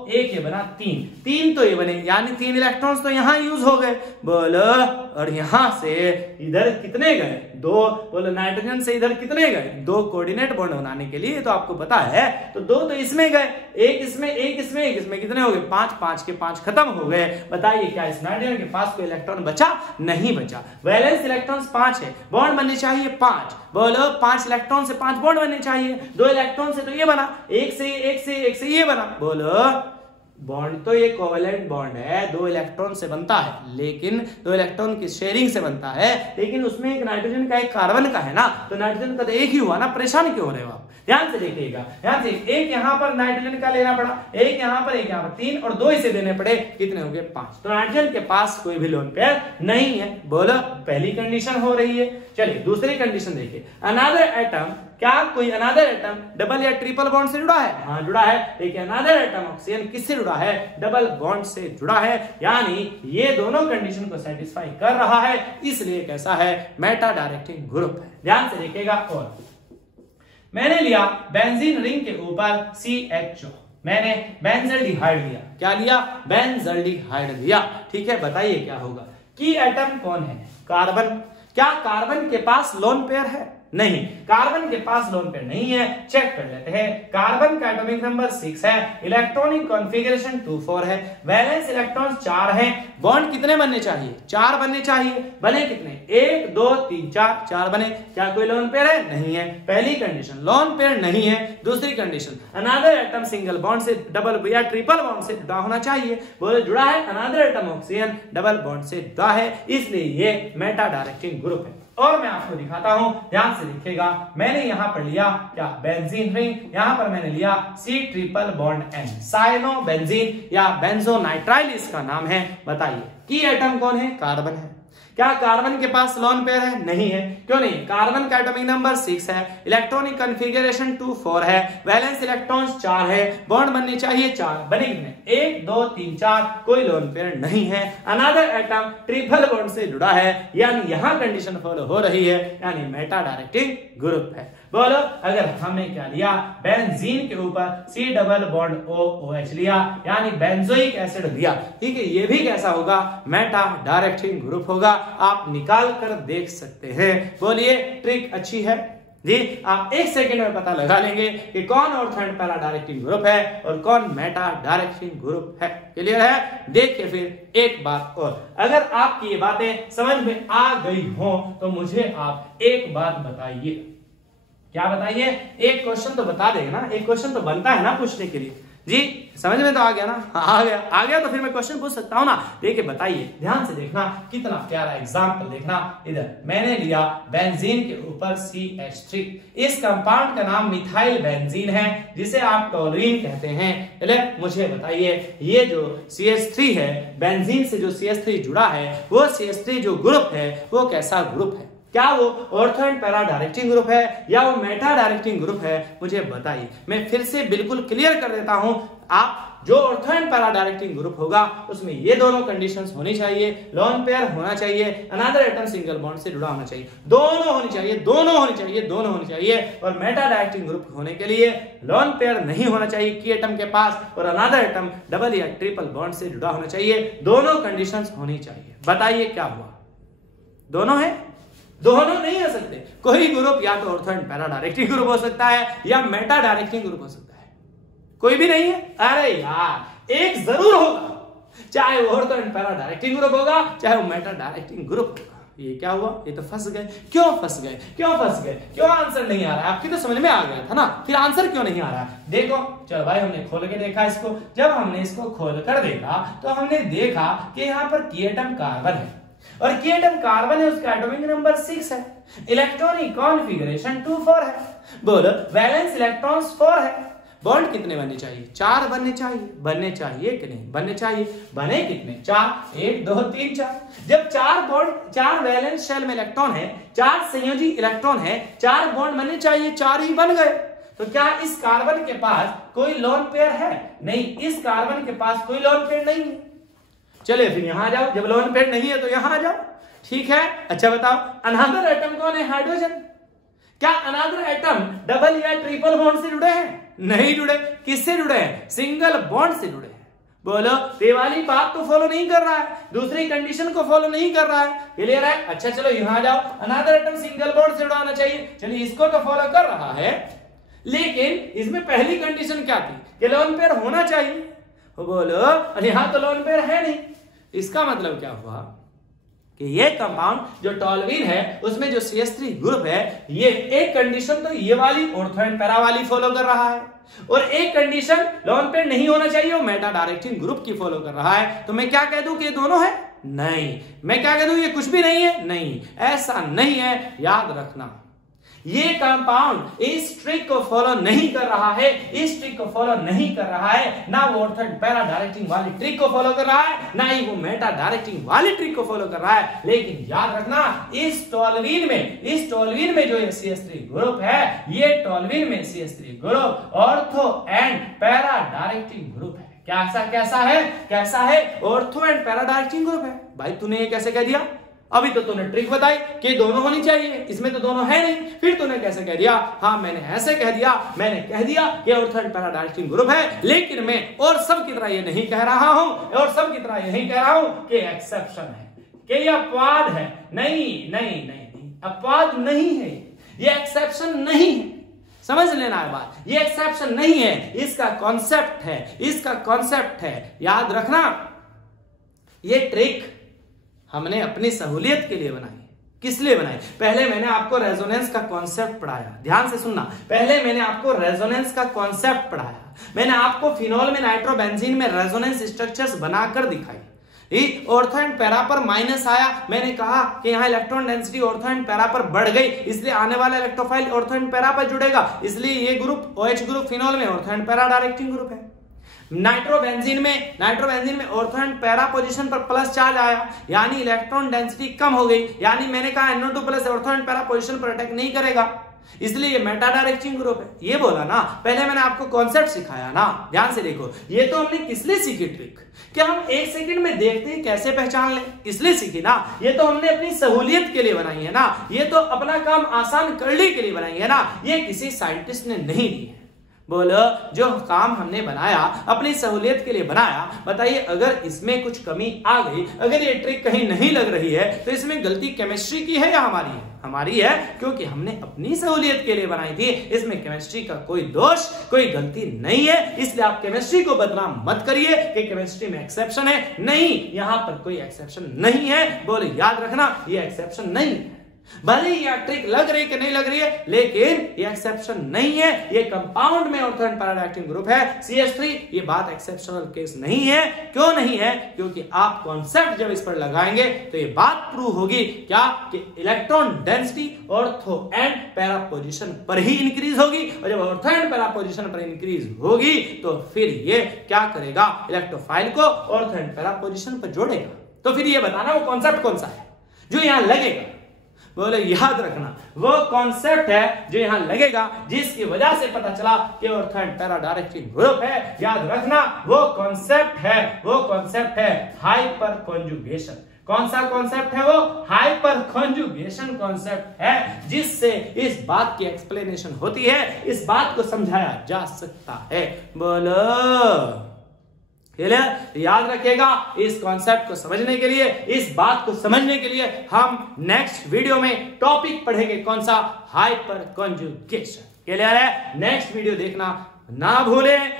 एक ये बना 3 तो ये बने, यानी 3 इलेक्ट्रॉन्स तो यहां यूज हो गए। बोलो, और यहां से इधर कितने गए? 2। बोलो, नाइट्रोजन से इधर कितने गए? 2 कोऑर्डिनेट बॉन्ड बनाने के लिए तो आपको पता है, तो 2 तो इसमें गए, एक इसमें कितने हो गए? 5 के 5 खत्म हो गए। बताइए क्या इस नाइट्रोजन के पास कोई इलेक्ट्रॉन बचा? नहीं बचा। वैलेंस इलेक्ट्रॉन्स 5 है, बॉन्ड बनने चाहिए 5। बोलो, 5 इलेक्ट्रॉन से 5 बॉन्ड बनने चाहिए, 2 इलेक्ट्रॉन से तो ये बना, एक से ये बना। बोलो, बॉन्ड तो ये कोवेलेंट बॉन्ड है, 2 इलेक्ट्रॉन से बनता है, लेकिन 2 इलेक्ट्रॉन की शेयरिंग से बनता है, लेकिन उसमें एक नाइट्रोजन का एक कार्बन का है ना, तो नाइट्रोजन का तो एक ही हुआ ना, परेशान क्यों हो रहे हो आप? ध्यान से देखिएगा, ध्यान से। एक यहां पर नाइट्रोजन का लेना पड़ा, एक यहां पर, एक यहां पर, 3 और 2 इसे देने पड़े, कितने हो गए? 5। तो नाइट्रोजन के पास कोई भी लोन पेयर नहीं है। बोलो, पहली कंडीशन हो रही है। चलिए दूसरी कंडीशन देखिए। अनदर एटम, क्या कोई अनदर एटम डबल या ट्रिपल बॉन्ड से जुड़ा है? हाँ जुड़ा है। देखिए अनदर एटम ऑक्सीजन किससे जुड़ा है? डबल बॉन्ड से जुड़ा है, यानी ये दोनों कंडीशन को सेटिस्फाई कर रहा है, इसलिए कैसा है? मेटा डायरेक्टिंग ग्रुप है। ध्यान से देखिएगा। और मैंने लिया बेंजीन रिंग के ऊपर CHO, मैंने बेंजल्डिहाइड लिया। क्या लिया? बेंजल्डिहाइड लिया। ठीक है, बताइए क्या होगा? की एटम कौन है? कार्बन। क्या कार्बन के पास लोन पेयर है? नहीं, कार्बन के पास लोन पेयर नहीं है। चेक कर लेते हैं। कार्बन का एटॉमिक नंबर 6 है, इलेक्ट्रॉनिक कॉन्फ़िगरेशन 2,4 है, वैलेंस इलेक्ट्रॉन्स 4 हैं, बॉन्ड कितने बनने चाहिए? 4 बनने चाहिए, बने कितने? 1 2 3 4 बने। क्या कोई लोन पेयर है? नहीं है। पहली कंडीशन लोन पेयर नहीं है। दूसरी condition another atom single bond से डबल या ट्रिपल बॉन्ड से जुड़ा होना चाहिए। बोले जुड़ा है, another atom oxygen double bond से जुड़ा है, इसलिए ये मेटा डायरेक्टिंग ग्रुप है। और मैं आपको दिखाता हूं, ध्यान से देखिएगा। मैंने यहां पर लिया क्या, बेंजीन रिंग, यहां पर मैंने लिया C triple bond N, cyano benzene या बेंजोनाइट्राइल इसका नाम है। बताइए की एटम कौन है, कार्बन है। क्या कार्बन के पास लोन पेयर है, नहीं है। क्यों नहीं, कार्बन का एटॉमिक नंबर 6 है, इलेक्ट्रॉनिक कॉन्फ़िगरेशन 2 4 है, वैलेंस इलेक्ट्रॉन्स 4 है, बॉन्ड बनने चाहिए 4, बने कितने, 1 2 3 4, कोई लोन पेयर नहीं है। अनदर एटम ट्रिपल बॉन्ड से जुड़ा है, यानी यहां कंडीशन फॉलो हो रही है, यानी मेटा डायरेक्टिंग ग्रुप है। बोलो, अगर हमने क्या लिया, बेंजीन के ऊपर C डबल बॉन्ड OH लिया, यानी बेंजोइक एसिड लिया, ठीक है, ये भी कैसा होगा, मेटा डायरेक्टिंग ग्रुप होगा। आप निकाल कर देख सकते हैं। बोलिए, ट्रिक अच्छी है जी। आप 1 सेकंड में पता लगा लेंगे कि कौन ortho and para directing group है और कौन मेटा डायरेक्टिंग ग्रुप है। क्लियर है। देखिए फिर एक बात और, अगर आपकी ये बातें समझ में आ गई हो तो मुझे आप एक बात बताइए। क्या बताइए, एक क्वेश्चन तो बता देगा ना, एक क्वेश्चन तो बनता है ना पूछने के लिए जी। समझ में तो आ गया ना, आ गया तो फिर मैं क्वेश्चन पूछ सकता हूं ना। देखिए बताइए, ध्यान से देखना, कितना प्यारा एग्जांपल देखना। इधर मैंने लिया बेंजीन के ऊपर CH3, इस कंपाउंड का नाम मिथाइल बेंजीन है, जिसे आप टोलुइन कहते हैं। चले मुझे बताइए, ये जो CH3 है, बेंजीन से जो CH3 जुड़ा है, वो CH3 जो ग्रुप है वो कैसा ग्रुप है? क्या वो ortho and para directing group है या वो मेटा डायरेक्टिंग ग्रुप है? मुझे बताइए। मैं फिर से बिल्कुल क्लियर कर देता हूं, आप जो ortho and para directing group होगा उसमें ये दोनों कंडीशंस होनी चाहिए, लोन पेयर होना चाहिए, अनदर एटम सिंगल बॉन्ड से जुड़ा होना चाहिए, दोनों होनी चाहिए, दोनों होनी चाहिए, दोनों होनी चाहिए। और मेटा डायरेक्टिंग ग्रुप होने के लिए लोन पेयर नहीं होना चाहिए की एटम के पास, और अनदर एटम डबल या ट्रिपल बॉन्ड से जुड़ा होना चाहिए, दोनों कंडीशंस होनी चाहिए। बताइए क्या हुआ, दोनों है? दोनों नहीं हो सकते। कोई ग्रुप या तो ortho and para directing group हो सकता है या मेटा डायरेक्टिंग ग्रुप हो सकता है, कोई भी नहीं है। अरे यार, एक जरूर होगा, चाहे वो ortho and para directing group होगा, चाहे वो मेटा डायरेक्टिंग ग्रुप होगा। ये क्या हुआ, ये तो फंस गए। क्यों फंस गए, क्यों फंस गए, क्यों आंसर नहीं आ रहा है? आपकी तो समझ में आ गया था ना, फिर आंसर क्यों नहीं आ रहा है? देखो चलो भाई, हमने खोल के देखा इसको। जब हमने इसको खोल कर देखा तो हमने देखा कि यहाँ पर की एटम कार्बन है, और की एटम कार्बन है, उसका एटॉमिक नंबर 6 है, इलेक्ट्रॉनिक कॉन्फ़िगरेशन 2 4 है। बोलो, वैलेंस इलेक्ट्रॉन्स 4 है, बॉन्ड कितने बनने चाहिए? 4 बनने चाहिए। बनने चाहिए कि नहीं? बनने चाहिए। बने कितने? 4, 1 2 3 4। जब 4 बॉन्ड, 4 वैलेंस शेल में इलेक्ट्रॉन है, 4 संयोजी इलेक्ट्रॉन है, 4 बॉन्ड बनने चाहिए, 4 ही बन गए। तो क्या इस कार्बन के पास कोई लोन पेयर है? नहीं, इस कार्बन के पास कोई लोन पेयर नहीं है। चलिए फिर यहां आ जाओ, जब लोन पेयर नहीं है तो यहां आ जाओ, ठीक है। अच्छा बताओ, अनदर एटम कौन है? हाइड्रोजन। क्या अनदर एटम डबल या ट्रिपल बॉन्ड से जुड़े हैं? नहीं जुड़े। किससे जुड़े हैं? सिंगल बॉन्ड से जुड़े हैं। बोलो, ये वाली बात तो फॉलो नहीं कर रहा है, दूसरी कंडीशन को फॉलो नहीं कर रहा है। क्लियर है? अच्छा चलो यहां आ जाओ, अनदर एटम सिंगल बॉन्ड से जुड़ा होना चाहिए। चलिए इसको तो फॉलो कर रहा है, लेकिन इसमें पहली कंडीशन क्या थी कि लोन पेयर होना चाहिए। बोलो, और यहां तो लोन पेयर है नहीं। इसका मतलब क्या हुआ कि ये कंपाउंड जो टोलुइन है उसमें जो CH3 ग्रुप है, ये एक कंडीशन तो ये वाली ऑर्थो एंड पैरा वाली फॉलो कर रहा है, और एक कंडीशन लोन पेयर नहीं होना चाहिए वो मेटा डायरेक्टिंग ग्रुप की फॉलो कर रहा है। तो मैं क्या कह दूं कि ये दोनों है? नहीं। मैं क्या कह दूं ये कुछ भी नहीं है? नहीं, ऐसा नहीं है। याद रखना, ये कंपाउंड इस ट्रिक को फॉलो नहीं कर रहा है, इस ट्रिक को फॉलो नहीं कर रहा है, ना वो ऑर्थो एंड पैरा डायरेक्टिंग वाली ट्रिक को फॉलो कर रहा है, ना ही वो मेटा डायरेक्टिंग वाली ट्रिक को फॉलो कर रहा है। लेकिन याद रखना, इस टोलुइन में जो ये CH3 ग्रुप है, ये टोलुइन में CH3 group ortho and para directing group है। कैसा है? Ortho and para directing group है। भाई तूने ये कैसे कह दिया? अभी तो तूने ट्रिक बताई कि दोनों होनी चाहिए, इसमें तो दोनों है नहीं, फिर तूने कैसे कह दिया? हाँ मैंने ऐसे कह दिया, मैंने कह दिया कि ortho and para directing group है, लेकिन मैं और सब की तरह ये नहीं कह रहा हूं, और सब की तरह ये नहीं कह रहा हूं कि एक्सेप्शन है, कि ये अपवाद है। नहीं, अपवाद नहीं है, ये एक्सेप्शन नहीं है। समझ लेना है बात, ये एक्सेप्शन नहीं है, इसका कॉन्सेप्ट है। याद रखना, ये ट्रिक हमने अपनी सहूलियत के लिए बनाई। किस लिए बनाई? पहले मैंने आपको रेजोनेंस का कॉन्सेप्ट पढ़ाया, ध्यान से सुनना। पहले मैंने आपको रेजोनेंस का कॉन्सेप्ट पढ़ाया, मैंने आपको फिनोल में नाइट्रोबेंजीन में रेजोनेंस स्ट्रक्चर्स बनाकर दिखाई। ऑर्थो एंड पैरा पर माइनस आया, मैंने कहा कि यहाँ electron density ortho and para पर बढ़ गई, इसलिए आने वाला इलेक्ट्रोफाइल ऑर्थो एंड पैरा पर जुड़ेगा, इसलिए ये ग्रुप OH ग्रुप फिनॉल में ortho and para directing group है। नाइट्रोबेंजीन में ऑर्थो एंड पैरा पोजीशन पर प्लस चार्ज आया, यानी इलेक्ट्रॉन डेंसिटी कम हो गई, यानी मैंने कहा NO2 plus ortho and para position पर अटैक नहीं करेगा, इसलिए ये मेटा डायरेक्टिंग ग्रुप है। ये बोला ना, पहले मैंने आपको कॉन्सेप्ट सिखाया ना, ध्यान से देखो। ये तो हमने किस लिए सीखी ट्रिक, कि हम 1 सेकंड में देखते हैं कैसे पहचान लें, इसलिए सीखी ना। ये तो हमने अपनी सहूलियत के लिए बनाई है ना, ये तो अपना काम आसान करने के लिए बनाई है ना, ये किसी साइंटिस्ट ने नहीं दी है। बोलो, जो काम हमने बनाया अपनी सहूलियत के लिए बनाया, बताइए अगर इसमें कुछ कमी आ गई, अगर ये ट्रिक कहीं नहीं लग रही है, तो इसमें गलती केमिस्ट्री की है या हमारी है? हमारी है, क्योंकि हमने अपनी सहूलियत के लिए बनाई थी। इसमें केमिस्ट्री का कोई दोष, कोई गलती नहीं है, इसलिए आप केमिस्ट्री को बदनाम मत करिए कि केमिस्ट्री में एक्सेप्शन है। नहीं, यहां पर कोई एक्सेप्शन नहीं है। बोले, याद रखना, ये एक्सेप्शन नहीं है। भले ही यह ट्रिक लग रही कि नहीं लग रही है, लेकिन ये एक्सेप्शन नहीं है। ये कंपाउंड में ortho and para directing group है CH3। ये बात एक्सेप्शनल केस नहीं है। क्यों नहीं है? क्योंकि आप कॉन्सेप्ट जब इस पर लगाएंगे तो ये बात प्रूव होगी क्या, कि electron density ortho and para position पर ही इंक्रीज होगी, और जब ऑर्थो एंड पैरा पोजीशन पर इंक्रीज होगी तो फिर ये क्या करेगा, इलेक्ट्रोफाइल को ऑर्थो एंड पैरा पोजीशन पर जोड़ेगा। तो फिर ये बताना वो कॉन्सेप्ट कौन सा है जो यहां लगेगा। बोले, याद रखना, वो कॉन्सेप्ट है जो यहां लगेगा, जिसकी वजह से पता चला कि ortho and para directing group है। याद रखना, वो कॉन्सेप्ट है हाइपर कॉन्जुगेशन। कौन सा कॉन्सेप्ट है वो? हाइपर कॉन्जुगेशन कॉन्सेप्ट है, जिससे इस बात की एक्सप्लेनेशन होती है, इस बात को समझाया जा सकता है। बोलो, याद रखिएगा, इस कॉन्सेप्ट को समझने के लिए, इस बात को समझने के लिए हम नेक्स्ट वीडियो में टॉपिक पढ़ेंगे। कौन सा? Hyper conjugation. क्लियर है? नेक्स्ट वीडियो देखना ना भूलें।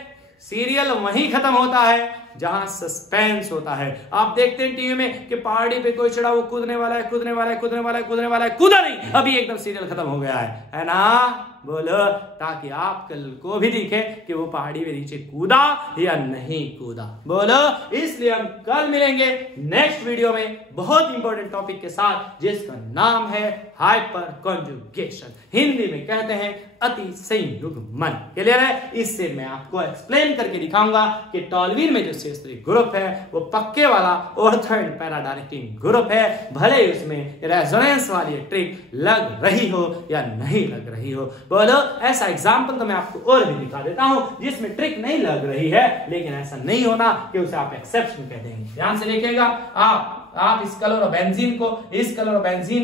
सीरियल वहीं खत्म होता है जहां सस्पेंस होता है। आप देखते हैं टीवी में कि पहाड़ी पे कोई चढ़ा, वो कूदने वाला है, कूदा नहीं, अभी एकदम सीरियल खत्म हो गया है ना। बोलो, ताकि आप कल को भी दिखे कि वो पहाड़ी में नीचे कूदा या नहीं कूदा। बोलो, इसलिए हम कल मिलेंगे नेक्स्ट वीडियो में बहुत इंपॉर्टेंट टॉपिक के साथ, जिसका नाम है हाइपर कॉन्जुगेशन। हिंदी में कहते हैं अति संयुग्मन। क्लियर है? इससे मैं आपको एक्सप्लेन करके दिखाऊंगा कि टॉल्वीन में जो CH3 ग्रुप है वो पक्के वाला ortho and para directing group है, भले ही उसमें रेजोनेंस वाली ट्रिक लग रही हो या नहीं लग रही हो। बोलो, ऐसा एग्जाम्पल तो मैं आपको और भी दिखा देता हूं जिसमें ट्रिक नहीं लग रही है, लेकिन ऐसा नहीं होना कि उसे आप एक्सेप्शन कह देंगे। ध्यान से देखिएगा, आप इस क्लोरोबेंजीन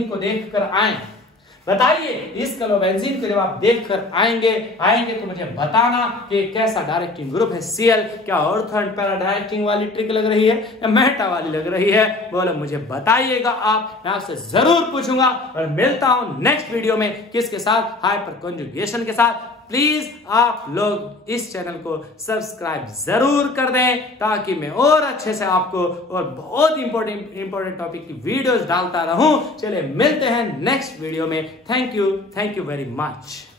को देखकर आए, बताइए इस क्लोरोबेंजीन को जब आप देखकर आएंगे तो मुझे बताना कि कैसा डायरेक्टिंग ग्रुप है Cl। क्या ऑर्थो एंड पैरा डायरेक्टिंग वाली ट्रिक लग रही है या मेटा वाली लग रही है? बोलो, मुझे बताइएगा। आप, मैं आपसे जरूर पूछूंगा। और मिलता हूं नेक्स्ट वीडियो में, किसके साथ? हाइपर कॉन्जुगेशन के साथ। प्लीज आप लोग इस चैनल को सब्सक्राइब जरूर कर दें, ताकि मैं और अच्छे से आपको और बहुत इंपॉर्टेंट टॉपिक की वीडियोस डालता रहूं। चलिए मिलते हैं नेक्स्ट वीडियो में। Thank you very much.